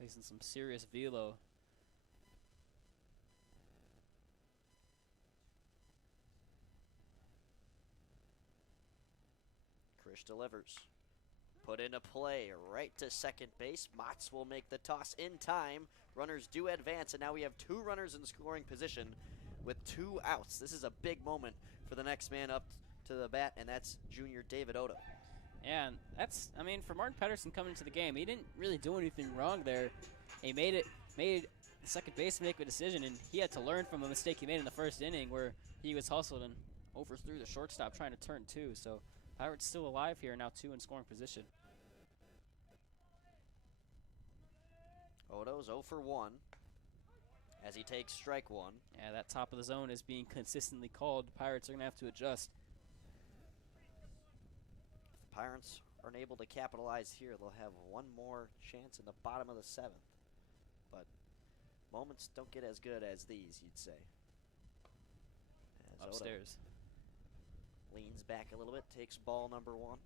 Facing some serious velo. Krish delivers. Put into play right to second base. Motts will make the toss in time. Runners do advance, and now we have 2 runners in scoring position with 2 outs. This is a big moment for the next man up to the bat, and that's junior David Odo. Yeah, and that's, I mean, for Martin Pedersen coming into the game, he didn't really do anything wrong there. He made the second base make a decision, and he had to learn from a mistake he made in the first inning where he was hustled and overthrew the shortstop trying to turn 2. So Pirates still alive here, now 2 in scoring position. Odo's 0 for 1 as he takes strike 1. Yeah, that top of the zone is being consistently called. The Pirates are going to have to adjust. If the Pirates aren't able to capitalize here, they'll have one more chance in the bottom of the 7th. But moments don't get as good as these, you'd say. As Upstairs. Odo leans back a little bit, takes ball number 1.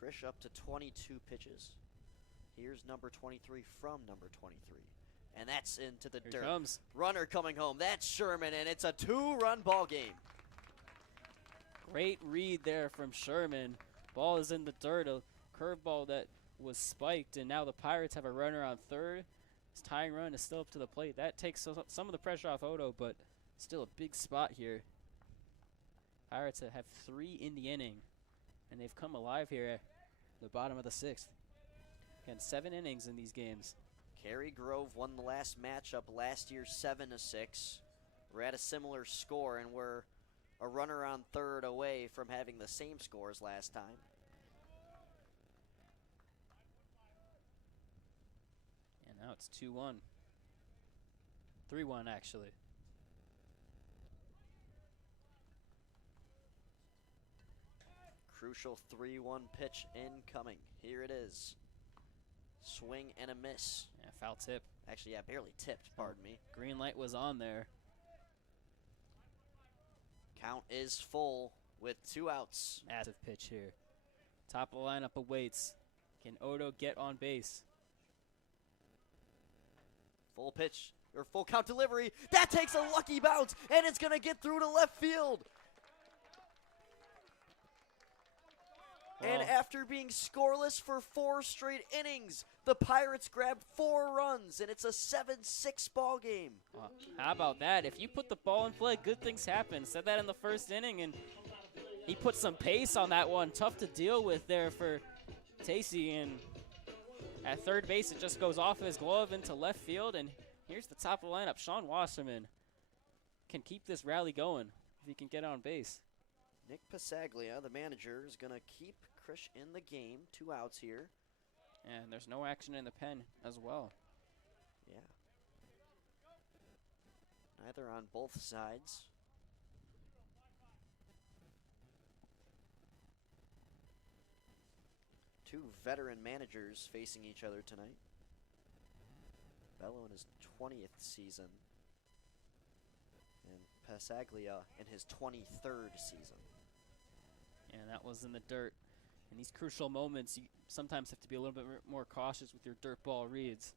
Krish up to 22 pitches. Here's number 23 from number 23. And that's into the Here dirt. Comes. Runner coming home. That's Sherman, and it's a 2-run ball game. Great read there from Sherman. Ball is in the dirt. A curveball that was spiked, and now the Pirates have a runner on third. His tying run is still up to the plate. That takes some of the pressure off Odo, but still a big spot here. Pirates have 3 in the inning, and they've come alive here at the bottom of the 6th. Again, 7 innings in these games. Cary-Grove won the last matchup last year 7-6. We're at a similar score, and we're a runner on third away from having the same score as last time. And now it's 2-1. 3-1, actually. Crucial 3-1 pitch incoming. Here it is. Swing and a miss. Yeah, foul tip. Actually, yeah, barely tipped, pardon me. Green light was on there. Count is full with 2 outs. Massive pitch here. Top of the lineup awaits. Can Odo get on base? Full pitch, or full count delivery. That takes a lucky bounce, and it's going to get through to left field. And after being scoreless for 4 straight innings, the Pirates grabbed 4 runs, and it's a 7-6 ball game. Well, how about that? If you put the ball in play, good things happen. Said that in the first inning, and he put some pace on that one. Tough to deal with there for Tacey, and at third base, it just goes off his glove into left field, and here's the top of the lineup. Sean Wasserman can keep this rally going if he can get on base. Nick Pasaglia, the manager, is going to keep Krish in the game. 2 outs here. And there's no action in the pen as well. Yeah. Neither on both sides. Two veteran managers facing each other tonight. Bello in his 20th season. And Pasaglia in his 23rd season. And that was in the dirt. In these crucial moments, you sometimes have to be a little bit more cautious with your dirt ball reads.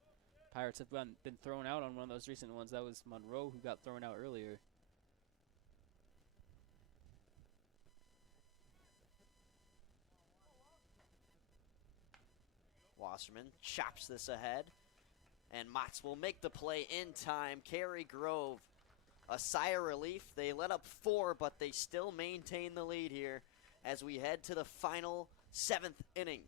Pirates have been thrown out on one of those recent ones. That was Monroe who got thrown out earlier. Wasserman chops this ahead. And Motts will make the play in time. Cary-Grove, a sigh of relief. They let up 4, but they still maintain the lead here as we head to the final 7th inning.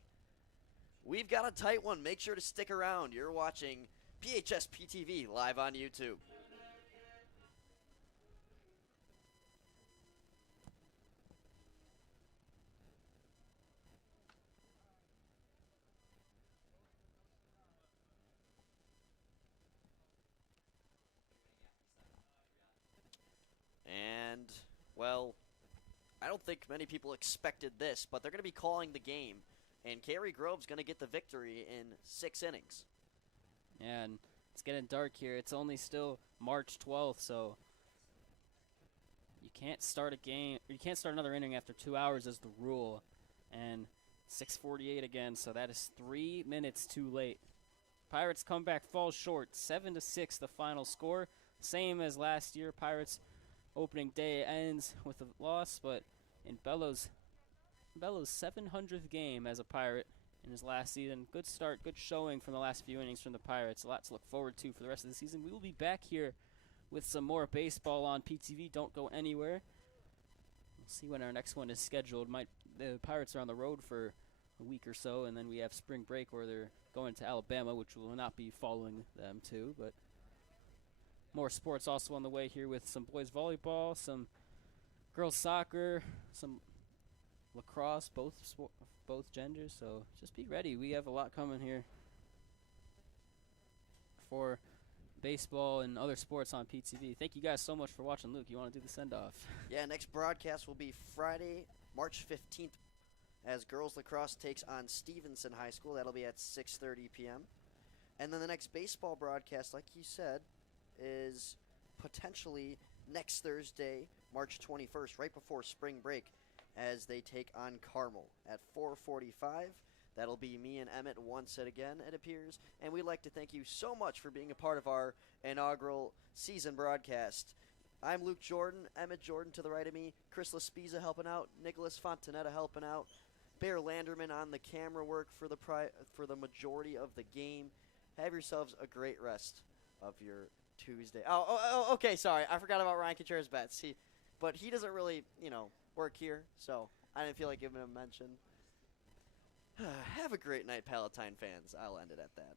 We've got a tight one. Make sure to stick around. You're watching PHS PTV live on YouTube. And, well, I don't think many people expected this, but they're going to be calling the game. And Cary-Grove's going to get the victory in 6 innings. Yeah, and it's getting dark here. It's only still March 12th, so you can't start a game. You can't start another inning after 2 hours is the rule. And 6:48 again, so that is 3 minutes too late. Pirates comeback falls short, 7-6 the final score. Same as last year. Pirates opening day ends with a loss, but in Bellows' 700th game as a Pirate in his last season. Good start, good showing from the last few innings from the Pirates. A lot to look forward to for the rest of the season. We will be back here with some more baseball on PTV. Don't go anywhere. We'll see when our next one is scheduled. The Pirates are on the road for a week or so, and then we have spring break where they're going to Alabama, which we will not be following them to, but more sports also on the way here with some boys volleyball, some girls soccer, some lacrosse, both genders. So just be ready. We have a lot coming here for baseball and other sports on PTV. Thank you guys so much for watching. Luke, you want to do the send-off? Yeah, next broadcast will be Friday, March 15th, as girls lacrosse takes on Stevenson High School. That'll be at 6:30 p.m. And then the next baseball broadcast, like you said, is potentially next Thursday, March 21st, right before spring break, as they take on Carmel at 4:45. That'll be me and Emmet once again, it appears. And we'd like to thank you so much for being a part of our inaugural season broadcast. I'm Luke Jorden, Emmet Jorden to the right of me, Chris Laspiza helping out, Nicholas Fontanetta helping out, Bear Landerman on the camera work for the majority of the game. Have yourselves a great rest of your Tuesday. Okay, sorry. I forgot about Ryan Contreras Betts. But he doesn't really, work here, so I didn't feel like giving him a mention. Have a great night, Palatine fans. I'll end it at that.